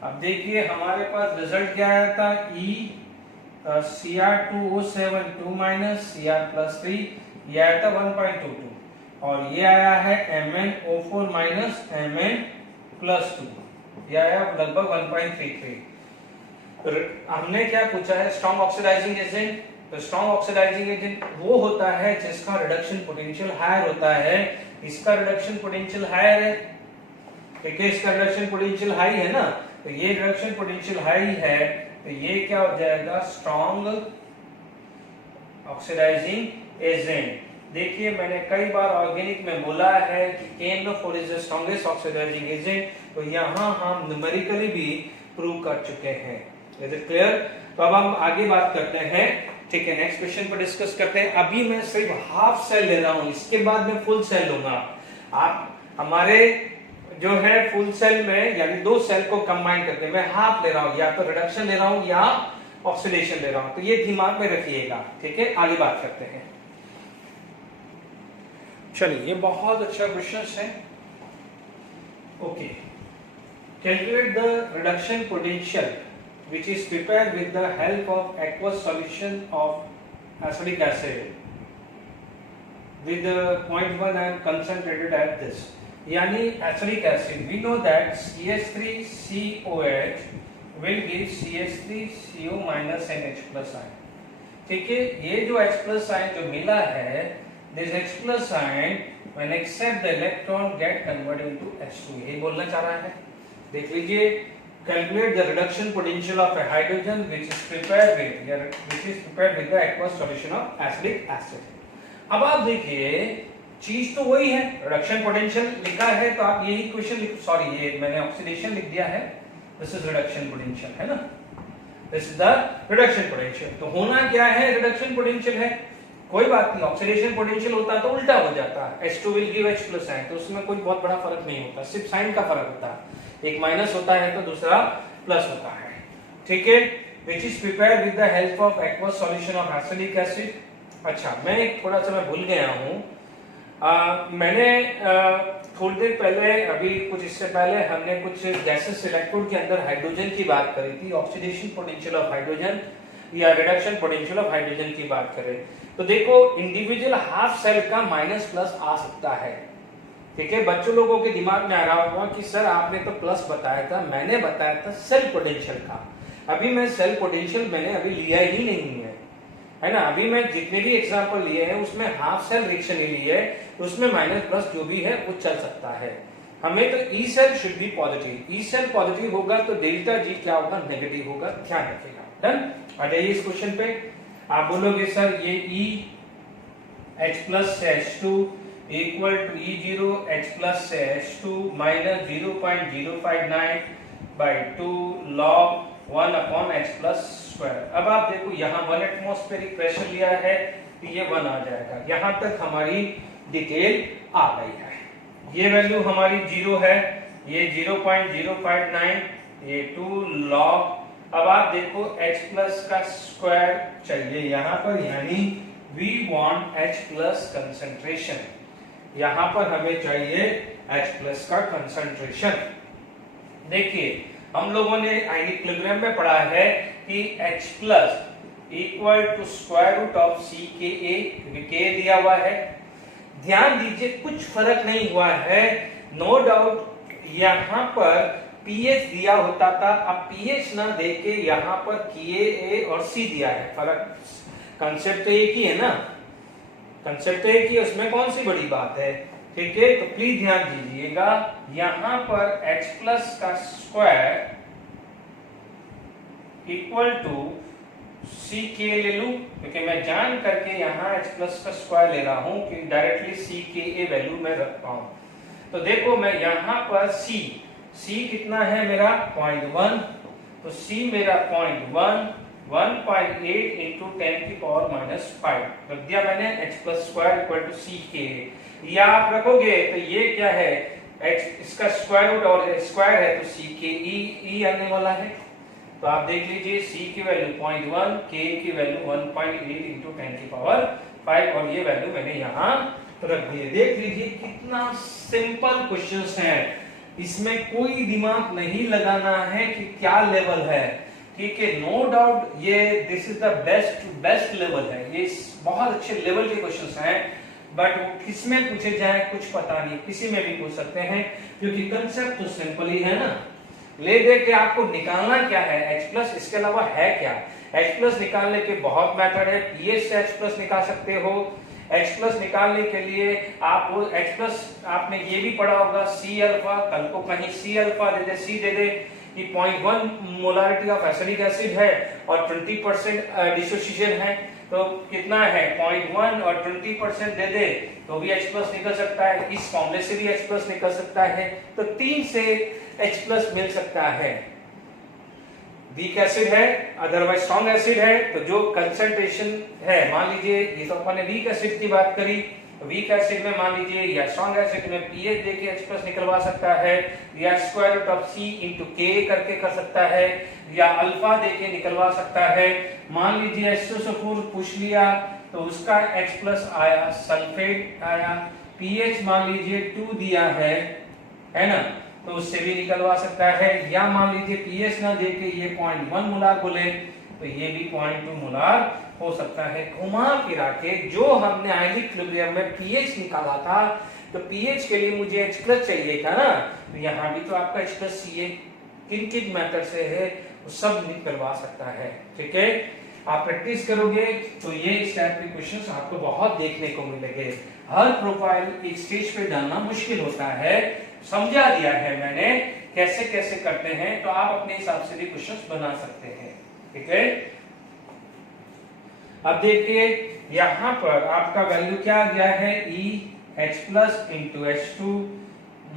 अब देखिए हमारे पास रिजल्ट क्या आया था, Cr2O7 माइनस Cr+3, ये आया था 1.22 और ये आया है MnO4 माइनस Mn+2, ये आया लगभग 1.33। हमने क्या पूछा है, स्ट्रॉन्ग ऑक्सीडाइजिंग एजेंट। तो स्ट्रॉन्ग ऑक्सीडाइजिंग एजेंट वो होता है जिसका रिडक्शन पोटेंशियल हायर होता है, इसका रिडक्शन पोटेंशियल हायर है, ठीक है, इसका रिडक्शन पोटेंशियल हाई है ना, तो ये रिडक्शन पोटेंशियल हाई है, तो ये क्या हो जाएगा स्ट्रॉन्ग ऑक्सीडाइजिंग एजेंट, देखिए मैंने कई बार ऑर्गेनिक में बोला है कि KNO4 is the strongest oxidising agent, तो यहाँ हम न्यूमेरिकली भी प्रूव कर चुके हैं। Is it clear? तो अब हम आगे बात करते हैं, ठीक है, नेक्स्ट क्वेश्चन पर डिस्कस करते हैं। अभी मैं सिर्फ हाफ सेल ले रहा हूं, इसके बाद मैं फुल सेल लूंगा। आप हमारे जो है फुल सेल में यानी दो सेल को कंबाइन करके मैं हाफ ले रहा हूं, या तो रिडक्शन ले रहा हूं या ऑक्सीडेशन ले रहा हूं, तो ये दिमाग में रखिएगा, ठीक है। आगे बात करते हैं। चलिए, ये बहुत अच्छा क्वेश्चन है। Okay, calculate the reduction potential which is prepared with the help of aqueous solution of acetic acid with the 0.1 and concentrated at this, yani acetic acid, we know that CH3COH will give CH3CO minus NH plus ion, ठीक है। ये जो H plus ion जो मिला है, this H plus ion when accept the electron get converted into H2, ये बोलना चाह रहा है। देख लीजिए, calculate the reduction potential of a hydrogen which is prepared with the aqueous solution of acetic acid। अब आप देखिए, चीज तो वही है, रिडक्शन पोटेंशियल लिखा है, तो आप यही क्वेश्चन सॉरी ये मैंने ऑक्सीडेशन लिख दिया है, दिस इज रिडक्शन पोटेंशियल, है ना, this is the reduction potential. तो होना क्या है, रिडक्शन पोटेंशियल है, कोई बात नहीं, ऑक्सीडेशन पोटेंशियल होता तो उल्टा हो जाता, H2 will give H plus ion, तो उसमें कोई बहुत बड़ा फर्क नहीं होता, सिर्फ साइन का फर्क होता है, एक माइनस होता है तो दूसरा प्लस होता है, ठीक है। which is prepared with the help of aqueous solution of acetic acid। अच्छा, मैं थोड़ा सा मैं भूल गया हूँ, मैंने थोड़ी देर पहले, अभी कुछ इससे पहले हमने कुछ गैसेस इलेक्ट्रोड के अंदर हाइड्रोजन की बात करी थी, ऑक्सीडेशन पोटेंशियल ऑफ हाइड्रोजन या रिडक्शन पोटेंशियल ऑफ हाइड्रोजन की बात करें, तो देखो इंडिविजुअल हाफ सेल का माइनस प्लस आ सकता है, ठीक है। बच्चों लोगों के दिमाग में आ रहा होगा कि सर आपने तो प्लस बताया था, मैंने बताया था सेल पोटेंशियल का, अभी मैं सेल पोटेंशियल मैंने अभी लिया ही नहीं है ना। अभी मैं जितने भी एग्जांपल लिए हैं उसमें हाफ सेल रिएक्शन ही ली है, उसमें माइनस प्लस जो भी है वो चल सकता है। हमें तो E cell should be positive, E cell positive होगा तो डेल्टा जी क्या होगा, नेगेटिव होगा, ध्यान रखिएगा। डन, आ जाइए इस क्वेश्चन पे। आप बोलोगे सर ये E H प्लस से H2 equal to E0 H plus से H2 minus 0.059 by 2 log 1 upon H plus square. अब आप देखो यहाँ 1 एटमॉस्फेरिक प्रेशर लिया है तो ये 1 आ जाएगा, यहाँ तक हमारी डिटेल आ गई है। ये वैल्यू हमारी 0 है, ये 0.059, ये 2 log। अब आप देखो H प्लस का स्क्वायर चाहिए यहाँ पर, यानी we want H plus concentration, यहाँ पर हमें चाहिए H प्लस का कंसंट्रेशन। देखिए हम लोगों ने आयनिक इक्विलिब्रियम में पढ़ा है कि H plus equal to square root of CKA, क्योंकि K दिया हुआ है। ध्यान दीजिए कुछ फर्क नहीं हुआ है, नो डाउट यहाँ पर pH दिया होता था, अब pH ना देके यहाँ पर KA और C दिया है, फर्क कंसेप्ट तो एक ही है ना, कंसेप्ट तो एक ही है, उसमें कौन सी बड़ी बात है, ठीक है। तो प्लीज ध्यान दीजिएगा, यहाँ पर H प्लस का स्क्वायर इक्वल टू CK ले लूं, क्योंकि मैं जान करके यहाँ H प्लस का स्क्वायर ले रहा हूं कि डायरेक्टली CKA वैल्यू मैं रख पाऊं। तो देखो मैं यहाँ पर C कितना है मेरा 0.1, तो C मेरा 0.1 1.8 into 10 की पावर माइनस 5 रख दिया मैंने, H plus square equal to CK। या आप रखोगे तो ये क्या है, H इसका स्क्वायर रूट और स्क्वायर है तो CK E आने वाला है। तो आप देख लीजिए C की वैल्यू 0.1, K की वैल्यू 1.8 into 10 की पावर 5, और ये वैल्यू मैंने यहाँ रख दी है। देख लीजिए कितना सिंपल क्वेश्चंस हैं, इसमें कोई दिमाग नहीं लगाना है कि क्या लेवल है, ठीक है। नो डाउट ये this is the best level है, ये बहुत अच्छे लेवल के क्वेश्चंस हैं, बट वो किसमें पूछे जाए कुछ पता नहीं, किसी में भी पूछ सकते हैं, क्योंकि कंसेप्ट तो सिंपल ही है ना। ले दे के आपको निकालना क्या है H प्लस, इसके अलावा है क्या। H प्लस निकालने के बहुत मेथड है, pH से H प्लस निकाल सकते हो। H प्लस निकालने के लिए आप वो H प्लस आपने ये भी पढ़ा होगा C अल्फा, कल को कहीं C अल्फा दे दे, C दे दे कि 0.1 मोलारिटी ऑफ एसिडिक एसिड है और 20% डिसोसिएशन है, तो कितना है 0.1 और 20% दे दे तो भी H प्लस निकल सकता है, इस फॉर्मूले से भी H प्लस निकल सकता है, तो 3 से H प्लस मिल सकता है। वीक एसिड है अदरवाइज स्ट्रॉन्ग एसिड है, तो जो कंसंट्रेशन है, मान लीजिए ये तो अपन ने वीक एसिड की बात करी, वीक एसिड में मान लीजिए या स्ट्रॉन्ग एसिड में पीएच देके H प्लस निकलवा सकता है, या square root of C into K करके कर सकता है, या अल्फा देके निकलवा सकता है। मान लीजिए H2SO4 पूछ लिया तो उसका H प्लस आया, सल्फेट आया, पीएच मान लीजिए 2 दिया है ना, तो उससे भी निकलवा सकता है, या मान लीजिए पीएच ना देके ये 0.1 मोलार बोले तो ये भी 0.2 मोलार हो सकता है। घुमा फिरा के जो हमने आयनिक इक्विलिब्रियम में पीएच निकाला था, तो पीएच के लिए मुझे H प्लस चाहिए था ना, तो यहाँ भी तो आपका H प्लस चाहिए, किन किन मेथड से है वो सब निकलवा सकता है। ठीक है, आप प्रैक्टिस करोगे तो ये इस टाइप के क्वेश्चंस आपको बहुत देखने को मिलेंगे। हर प्रोफाइल एक स्टेज पे डालना मुश्किल होता है, समझा दिया है मैंने कैसे कैसे करते हैं, तो आप अपने हिसाब से भी क्वेश्चंस बना सकते हैं। ठीक है, अब देखिए यहाँ पर आपका वैल्यू क्या आ गया है, EH plus into H2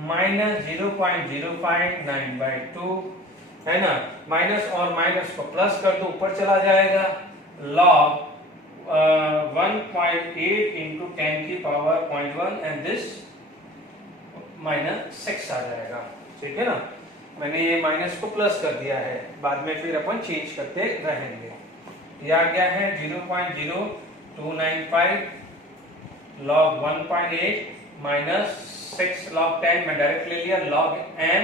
minus 0.059/2 है ना, माइनस और माइनस को प्लस कर दो ऊपर चला जाएगा, log 1.8 इंटू 10 की पावर 0.1 एंड दिस -6 आ जाएगा। ठीक है ना, मैंने ये माइनस को प्लस कर दिया है, बाद में फिर अपन चेंज करते रहेंगे। ये आ गया है 0.0295 log 1.8 माइनस 6 log 10 में डायरेक्ट ले लिया, log m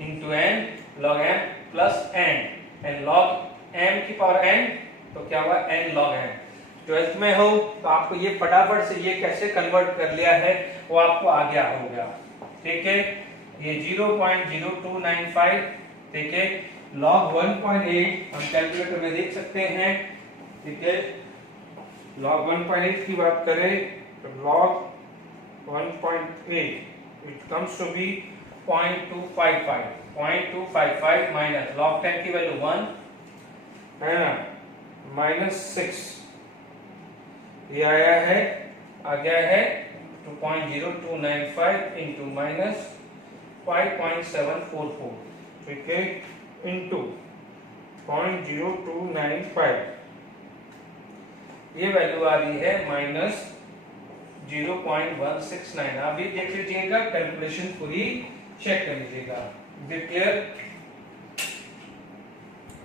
into n log m plus n and log m की पावर n तो क्या हुआ n log m। 12th में हो तो आपको ये फटाफट से ये कैसे कन्वर्ट कर लिया है वो आपको आ गया होगा। ठीक है, ये 0.0295, ठीक है, log 1.8 हम कैलकुलेटर में देख सकते हैं। ठीक है, log 1.8 की बात करें तो log 1.8 it comes to be 0.255 minus log 10 की वैल्यू 1 है ना, -6 ये आया है, आ गया है 2.0295 इंटू माइनस 5.744, ठीक है, इंटू 0.0295, ये वैल्यू आ रही है -0.169। आप भी देख लीजिएगा, कैलकुलेशन पूरी चेक कर लीजिएगा। क्लियर?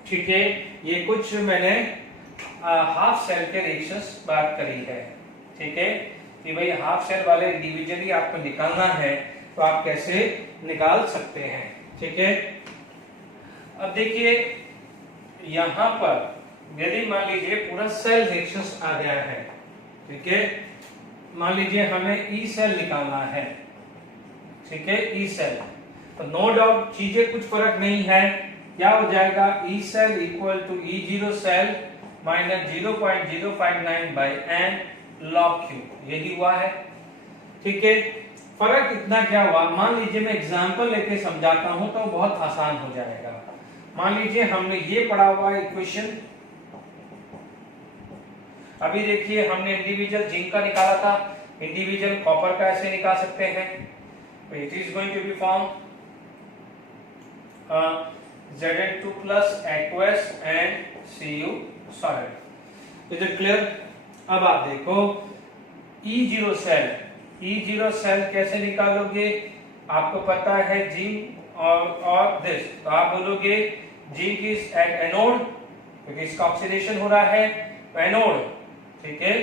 ठीक है, ये कुछ मैंने हाफ सेल के रेशियोस बात करी है। ठीक है, कि भाई हाफ सेल वाले इंडिविजुअली आपको निकालना है तो आप कैसे निकाल सकते हैं। ठीक है, अब देखिए यहां पर यदि मान लीजिए पूरा सेल रेशियोस आ गया है, ठीक है, मान लीजिए हमें ई सेल निकालना है, ठीक है, ई सेल, तो नो डाउट चीजें कुछ फर्क नहीं है, क्या हो जाएगा, E cell equal to E zero cell minus 0.059/n log q, यही हुआ है। ठीक है, फर्क इतना क्या हुआ, मान लीजिए मैं एग्जांपल लेके समझाता हूं तो बहुत आसान हो जाएगा। मान लीजिए हमने ये पढ़ा हुआ इक्वेशन, अभी देखिए हमने इंडिविजुअल जिंक का निकाला था, इंडिविजुअल कॉपर का ऐसे निकाल सकते हैं, it is going to be form Zn2 plus aqueous and Cu solid. Is it clear? अब आप देखो E0 सेल कैसे निकालोगे, आपको पता है जिंक और दिस, तो आप बोलोगे जिंक इज एट एनोड क्योंकि इसका ऑक्सीडेशन हो रहा है, एनोड, ठीक है,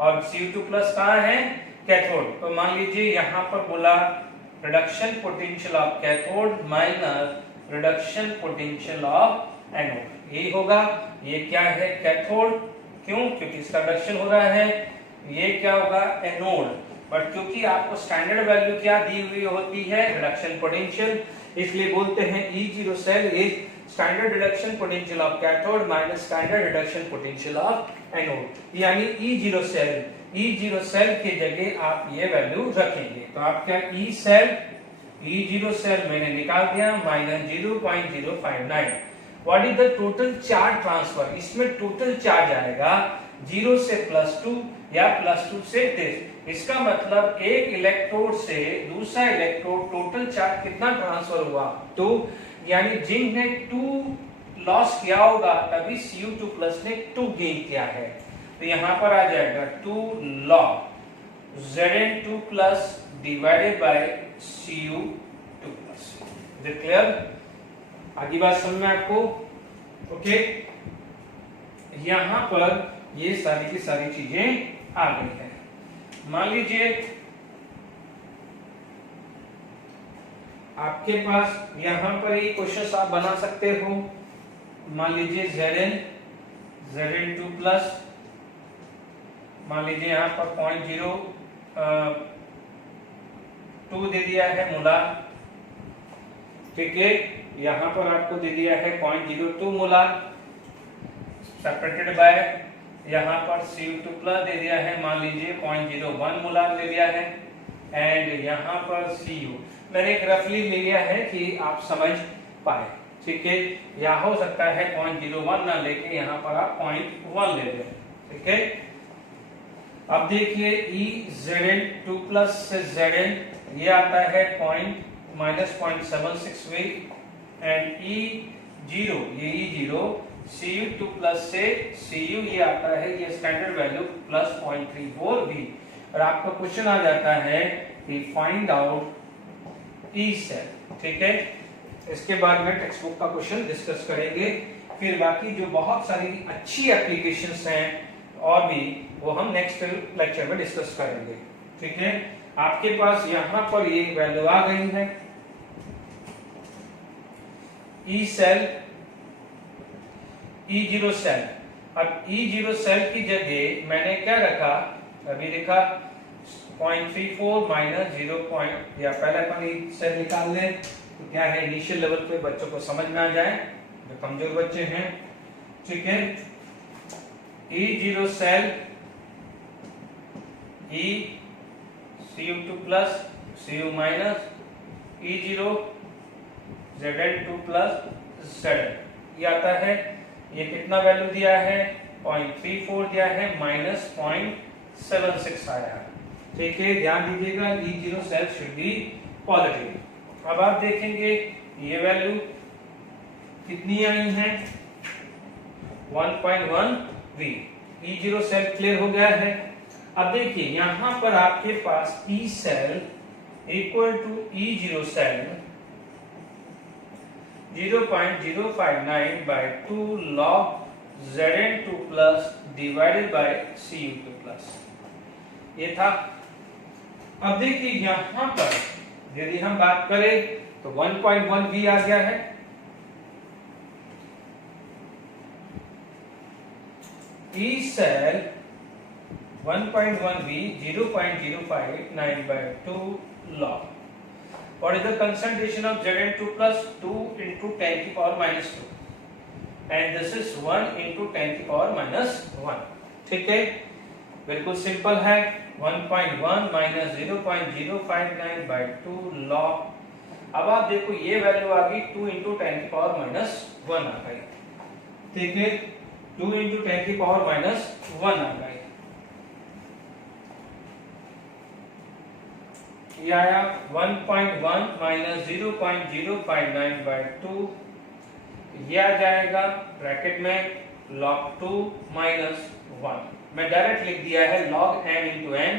और Cu2 प्लस कहाँ है, कैथोड। तो मान लीजिए यहाँ पर बोला reduction potential of cathode minus reduction potential of anode, यही होगा। ये क्या है, कैथोड, क्यों, क्योंकि इसका रिडक्शन हो रहा है, ये क्या होगा, एनोड, बट क्योंकि आपको स्टैंडर्ड वैल्यू क्या दी हुई होती है, रिडक्शन पोटेंशियल, इसलिए बोलते हैं E0 cell is standard reduction potential of cathode minus standard reduction potential of anode, यानी E0 सेल की जगह आप ये वैल्यू रखेंगे, तो आप क्या E0 सेल मैंने निकाल दिया minus 0.059। What is the total charge transfer, इसमें टोटल चार्ज आएगा 0 से +2 या +2 से this। इसका मतलब एक इलेक्ट्रोड से दूसरा इलेक्ट्रोड टोटल चार्ज कितना ट्रांसफर हुआ, 2, यानी जिंक ने 2 लॉस किया होगा तभी Cu2+ ने 2 गेन किया है। तो यहाँ पर आ जाएगा 2 log Zn2+ divided by Cu2+। Is it clear? आगे बात समझ में आपको? ओके, यहां पर ये सारी की सारी चीजें आ गई है। मान लीजिए आपके पास यहां पर ये क्वेश्चन आप बना सकते हो। मान लीजिए Zn2+, मान लीजिए यहां पर 0.02 दे दिया है मोलार, ठीक है। यहां पर आपको दे दिया है 0.02 मोलार सेपरेटेड बाय, यहां पर Cu2+ दे दिया है, मान लीजिए 0.01 मोलार ले लिया है, एंड यहां पर Cu मैंने एक रफली ले लिया है कि आप समझ पाए, ठीक है। या हो सकता है 0.01 ना लेके यहां पर आप 0.1 ले लें, ठीक है। अब देखिए Zn2+ से Zn ये आता है -0.76 एंड E0 ये E0 Cu2+ से Cu ये आता है, ये स्टैंडर्ड वैल्यू +0.34 भी। और आपका क्वेश्चन आ जाता है कि फाइंड आउट E सेल, ठीक है। इसके बाद में टेक्स्ट बुक का क्वेश्चन डिस्कस करेंगे, फिर बाकी जो बहुत सारी अच्छी एप्लीकेशंस हैं और भी वो हम नेक्स्ट लेक्चर में डिस्कस करेंगे, ठीक है। आपके पास यहां पर ये वैल्यू आ गई है E सेल, E0 सेल। अब E0 सेल की जगह मैंने क्या रखा, अभी लिखा 0.34 माइनस 0. या पहले अपन E सेल निकाल लें तो क्या है, इनिशियल लेवल पे बच्चों को समझ में आ जाए, जो कमजोर बच्चे हैं, ठीक है। E0 cell E Cu2+, Cu minus E0 Zn2+ Zn ये आता है। ये कितना वैल्यू दिया है, 0.34 दिया है, -0.76 आया, ठीक है। ध्यान दीजिएगा E0 cell should be positive. अब आप देखेंगे ये वैल्यू कितनी आई है, 1.1 V। E0 सेल क्लियर हो गया है। अब देखिए यहां पर आपके पास E cell equal to E0 cell 0.059/2 log Zn2+ divided by Cu2+, ये था। अब देखिए यहां पर यदि हम बात करें तो 1.1 V आ गया है। E cell 1.1 V 0.059/2 log. What is the concentration of Zn2+? 2 into 10 की power -2 and this is 1 into 10 की पावर -1, ठीक है। बिल्कुल सिंपल है, 1.1 माइनस 0.059/2 log। अब आप देखो ये वैल्यू आ गई 2 into 10 की पावर -1 आ गई, ठीक है। 2 into 10 की पावर -1 आ गई, ये आया 1.1 माइनस 0.059/2, ये आ जाएगा ब्रैकेट में log 2 माइनस 1। मैं डायरेक्ट लिख दिया है log m into n,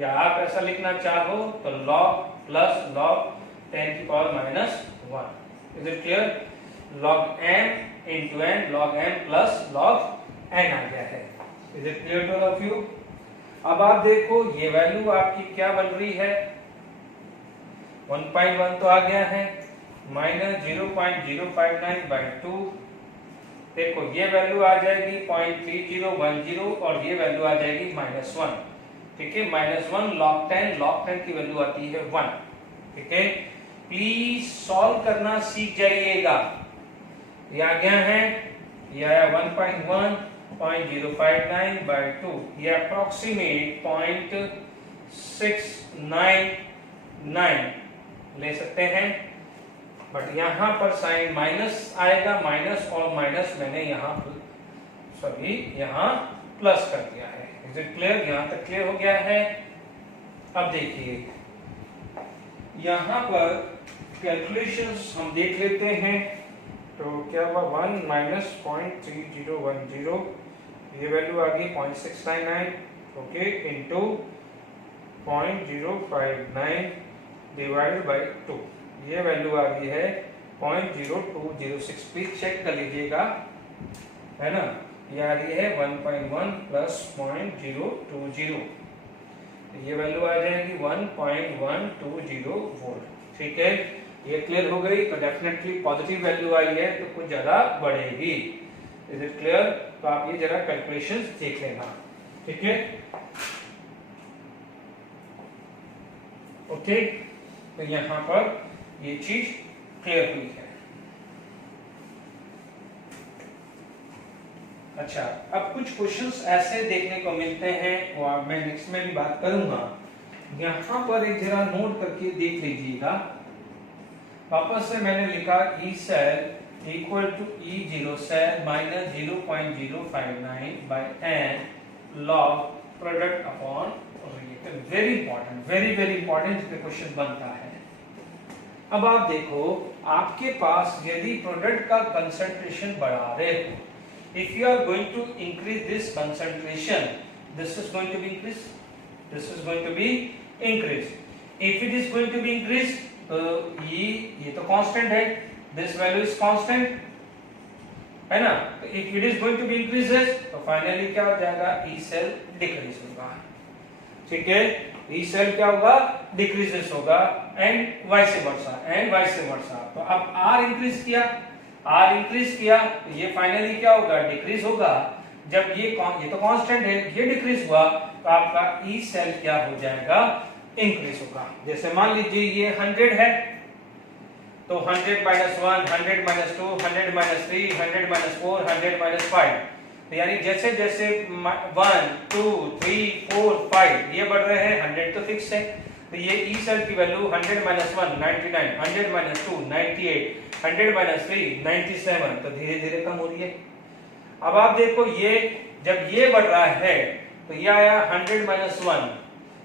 या आप ऐसा लिखना चाहो तो log प्लस log 10 की power -1। Is it clear? log m into n, log m plus log n आ गया है। Is it clear to all of you? अब आप देखो ये वैल्यू आपकी क्या बन रही है, 1.1 तो आ गया है, माइनस 0.059/2। देखो ये वैल्यू आ जाएगी 0.3010 और ये वैल्यू आ जाएगी -1, ठीक है। -1 log 10 की वैल्यू आती है 1, ठीक है। प्लीज सॉल्व करना सीख जाइएगा। ये आ गया है, ये आया 1.1 0.059/2, ये अप्रोक्सीमेट 0.699 ले सकते हैं, बट यहां पर साइन माइनस आएगा, माइनस और माइनस मैंने यहां सभी यहां प्लस कर दिया है। Is it clear? यहाँ तक क्लियर हो गया है। अब देखिए यहाँ पर कैलकुलेशंस हम देख लेते हैं। तो क्या हुआ 1 माइनस 0.3010, ये वैल्यू आ गई 0.699, ओके, इंटू 0.059 डिवाइडेड बाई 2, ये वैल्यू आ गई है 0.0206। प्लीज चेक कर लीजिएगा, है ना। ये आ रही है 1.1 प्लस 0.020, ये वैल्यू आ जाएगी 1.120 वोल्ट। ठीक है, ये क्लियर हो गई। तो डेफिनेटली पॉजिटिव वैल्यू आई है तो कुछ ज्यादा बढ़ेगी। Is it clear? तो आप ये जरा कैलकुलेशंस देख लेना। ठीक है, ओके, तो यहाँ पर ये चीज क्लियर हुई है। अच्छा, अब कुछ क्वेश्चंस ऐसे देखने को मिलते हैं, वो मैं नेक्स्ट में भी बात करूंगा। यहाँ पर एक जरा नोट करके देख लीजिएगा। वापस से मैंने लिखा E cell equal to E zero cell minus 0.059 by N log product upon reactants. Very important, very very important question बनता है। अब आप देखो, आपके पास यदि प्रोडक्ट का कंसंट्रेशन बढ़ा रहे हो, if you are going to increase this concentration, this is going to be increased, this is going to be increased. If it is going to be increased, तो ये तो कांस्टेंट है, this value is constant, है ना। तो if it is going to be increases, तो finally क्या हो जाएगा, E cell डिक्रीज होगा। ठीक है, E cell क्या होगा, डिक्रीजेस होगा, एंड वाइस वर्सा। तो अब R इंक्रीज किया, तो ये फाइनली क्या होगा, डिक्रीज होगा। जब ये तो कांस्टेंट है, ये डिक्रीज हुआ, तो आपका ई सेल क्या हो जाएगा, इंक्रीज होगा। जैसे मान लीजिए ये 100 है, तो 100 minus 1, 100 minus 2, 100 minus 3, 100 minus 4, 100 minus 5, तो यानी जैसे जैसे 1, 2, 3, 4, 5 ये बढ़ रहे हैं, 100 तो फिक्स है। तो ये ई सेल की वैल्यू 100 माइनस 1 99, 100 माइनस 2 98, 100 माइनस 3 97, तो धीरे धीरे कम हो रही है। अब आप देखो, ये जब ये बढ़ रहा है तो ये आया 100 माइनस 1,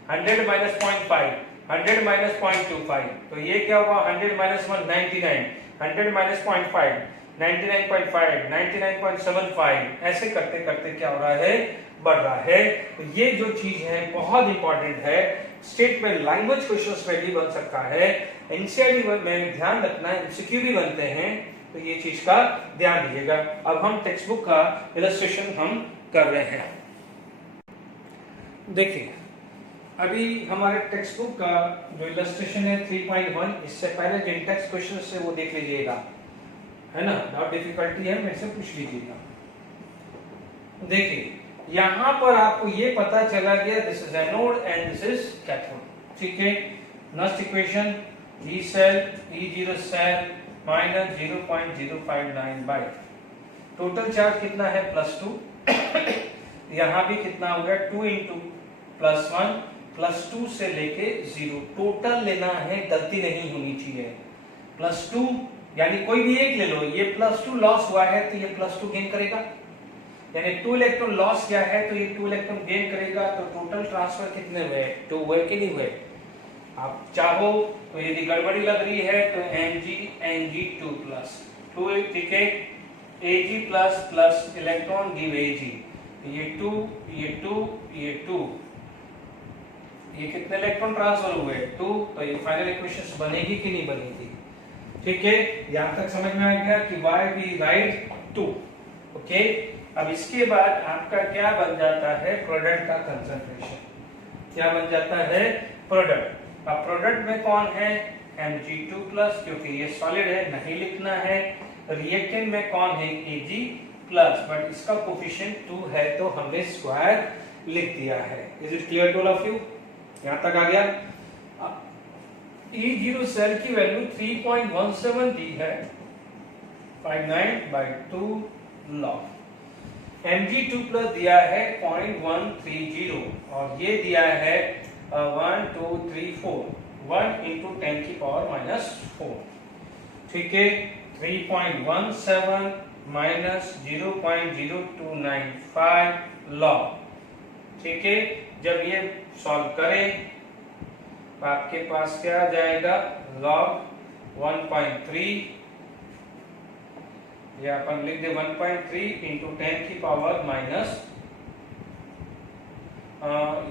100 माइनस 0.5, 100 माइनस 0.25, तो ये क्या हुआ, 100 माइनस 1 99, 100 माइनस 0.5 99.5, 99.75, ऐसे करते करते क्या हो रहा है, बढ़ रहा है। तो ये जो चीज है बहुत इंपॉर्टेंट है। स्टेटमेंट लैंग्वेज क्वेश्चंस में भी बन सकता है, एनसीईआरटी में ध्यान रखना है, एमसीक्यू भी बनते हैं, तो ये चीज का ध्यान दीजिएगा। अब हम टेक्स्ट बुक का इलस्ट्रेशन हम कर रहे हैं। देखिए, अभी हमारे टेक्स्ट बुक का जो इलस्ट्रेशन है 3.1, इससे पहले जो टेक्स्ट क्वेश्चन से वो देख लीजिएगा, है ना। डाउट डिफिकल्टी है, मेरे से पूछ लीजिएगा। देखिए, यहां पर आपको ये पता चला गया, this is anode and this is cathode. ठीक है, next equation, E cell E zero cell minus 0.059 by total charge कितना है, +2। यहां भी कितना हो गया, 2 इंटू +1 +2 से लेके 0, टोटल लेना है, गलती नहीं होनी चाहिए। +2 यानी कोई भी एक ले लो, ये +2 लॉस हुआ है तो ये +2 गेन करेगा, यानी 2 इलेक्ट्रॉन लॉस किया है तो ये 2 इलेक्ट्रॉन गेन करेगा। तो टोटल ट्रांसफर कितने हुए, 2 हुए कि नहीं हुए। आप चाहो तो यदि गड़बड़ी लग रही है तो Mg 2+, ठीक है, Ag++ इलेक्ट्रॉन गिव Ag, ये 2 ये 2 ये 2, ये कितने इलेक्ट्रॉन ट्रांसफर हुए, 2। तो ये फाइनल इक्वेशन बनेगी कि नहीं बनेगी। ठीक है, यहां तक समझ में आ गया कि why we write 2। ओके, अब इसके बाद आपका क्या बन जाता है, प्रोडक्ट का कंसंट्रेशन क्या बन जाता है, प्रोडक्ट। अब प्रोडक्ट में कौन है, Mg2+, क्योंकि ये सॉलिड है, नहीं लिखना है। रिएक्टेंट में कौन है, Ag+, बट इसका कोफिशिएंट 2 है तो हमने स्क्वायर लिख दिया है। Is it clear to all of you, यहां तक आ गया। E0 सेल की वैल्यू 3.17 दी है, 59/2 log। Mg2+ दिया है 0.130 और ये दिया है 1 2 3 4, 1 × 10⁻⁻⁴। ठीक है, 3.17 माइनस 0.0295 लॉग। ठीक है, जब ये सॉल्व करें तो आपके पास क्या आ जाएगा, लॉग 1.3, या अपन लिख दे 1.3 इंटू 10 की पावर माइनस,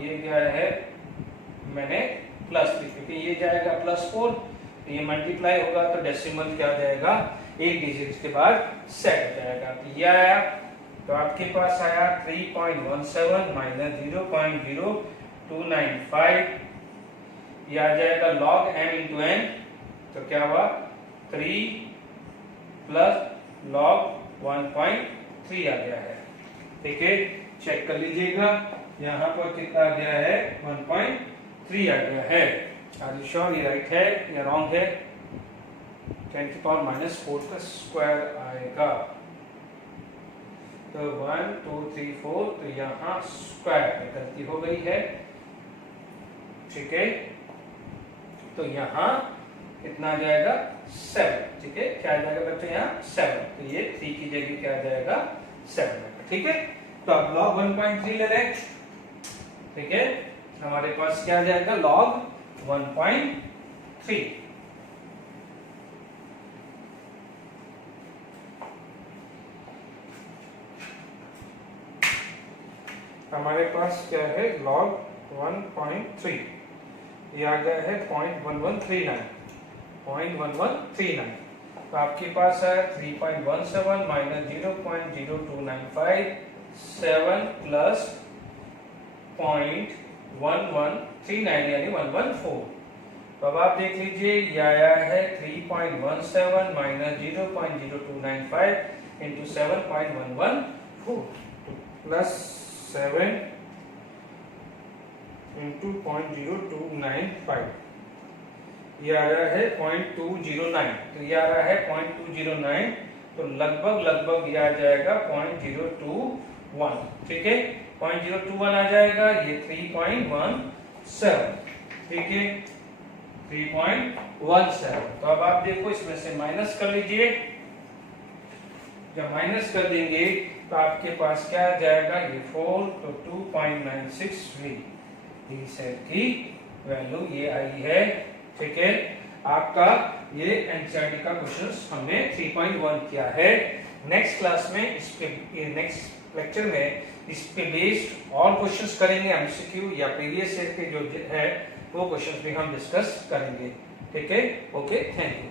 ये क्या है, मैंने प्लस लिख, क्योंकि ये जाएगा +4, तो ये मल्टीप्लाई होगा तो डेसिमल क्या आ जाएगा, एक डिजिट के बाद सेट हो जाएगा। तो ये आया, तो आपके पास आया 3.17 माइनस 0.0295, ये आ जाएगा log m इंटू n, तो क्या हुआ 3 प्लस log 1.3 आ गया है। ठीक है, चेक कर लीजिएगा, यहाँ पर कितना आ गया है, 1.3 आ गया है। आर यू श्योर ये राइट है या रॉन्ग है? 10 की पावर -4 का स्क्वायर आएगा, तो 1 2 3 4, तो यहाँ स्क्वायर में गलती हो गई है। ठीक है, तो यहाँ कितना आ जाएगा, 7। ठीक है, क्या आ जाएगा बच्चों, यहाँ 7, तो ये 3 की जगह क्या आ जाएगा, 7 आएगा। ठीक है, तो अब log 1.3 ले लें। ठीक है, हमारे पास क्या आ जाएगा, log 1.3। हमारे पास क्या है, log 1.3, ये आ गया है 0.1139। तो आपके पास है 3.17 माइनस 0.0295, 7 प्लस 0.1139 यानी 114। तो अब आप देख लीजिए, ये आया है 3.17 माइनस 0.0295 इंटू 7.114 प्लस 7 इंटू 0.0295, ये आ रहा है 0.209। तो ये आ रहा है 0.209, तो लगभग ये आ जाएगा 0.021। ठीक है, 0.021 आ जाएगा, ये 3.17। ठीक है, 3.17। तो अब आप देखो, इसमें से माइनस कर लीजिए, जब माइनस कर देंगे तो आपके पास क्या आ जाएगा, ये 4, तो 2.96V सेट की वैल्यू ये आई है। ठीक है, आपका ये एनसीईआरटी का क्वेश्चंस हमने 3.1 किया है। नेक्स्ट क्लास में नेक्स्ट लेक्चर में इस पे बेस्ड और क्वेश्चंस करेंगे, एमसीक्यू या प्रीवियस ईयर के जो है वो क्वेश्चंस भी हम डिस्कस करेंगे। ठीक है, ओके, थैंक यू।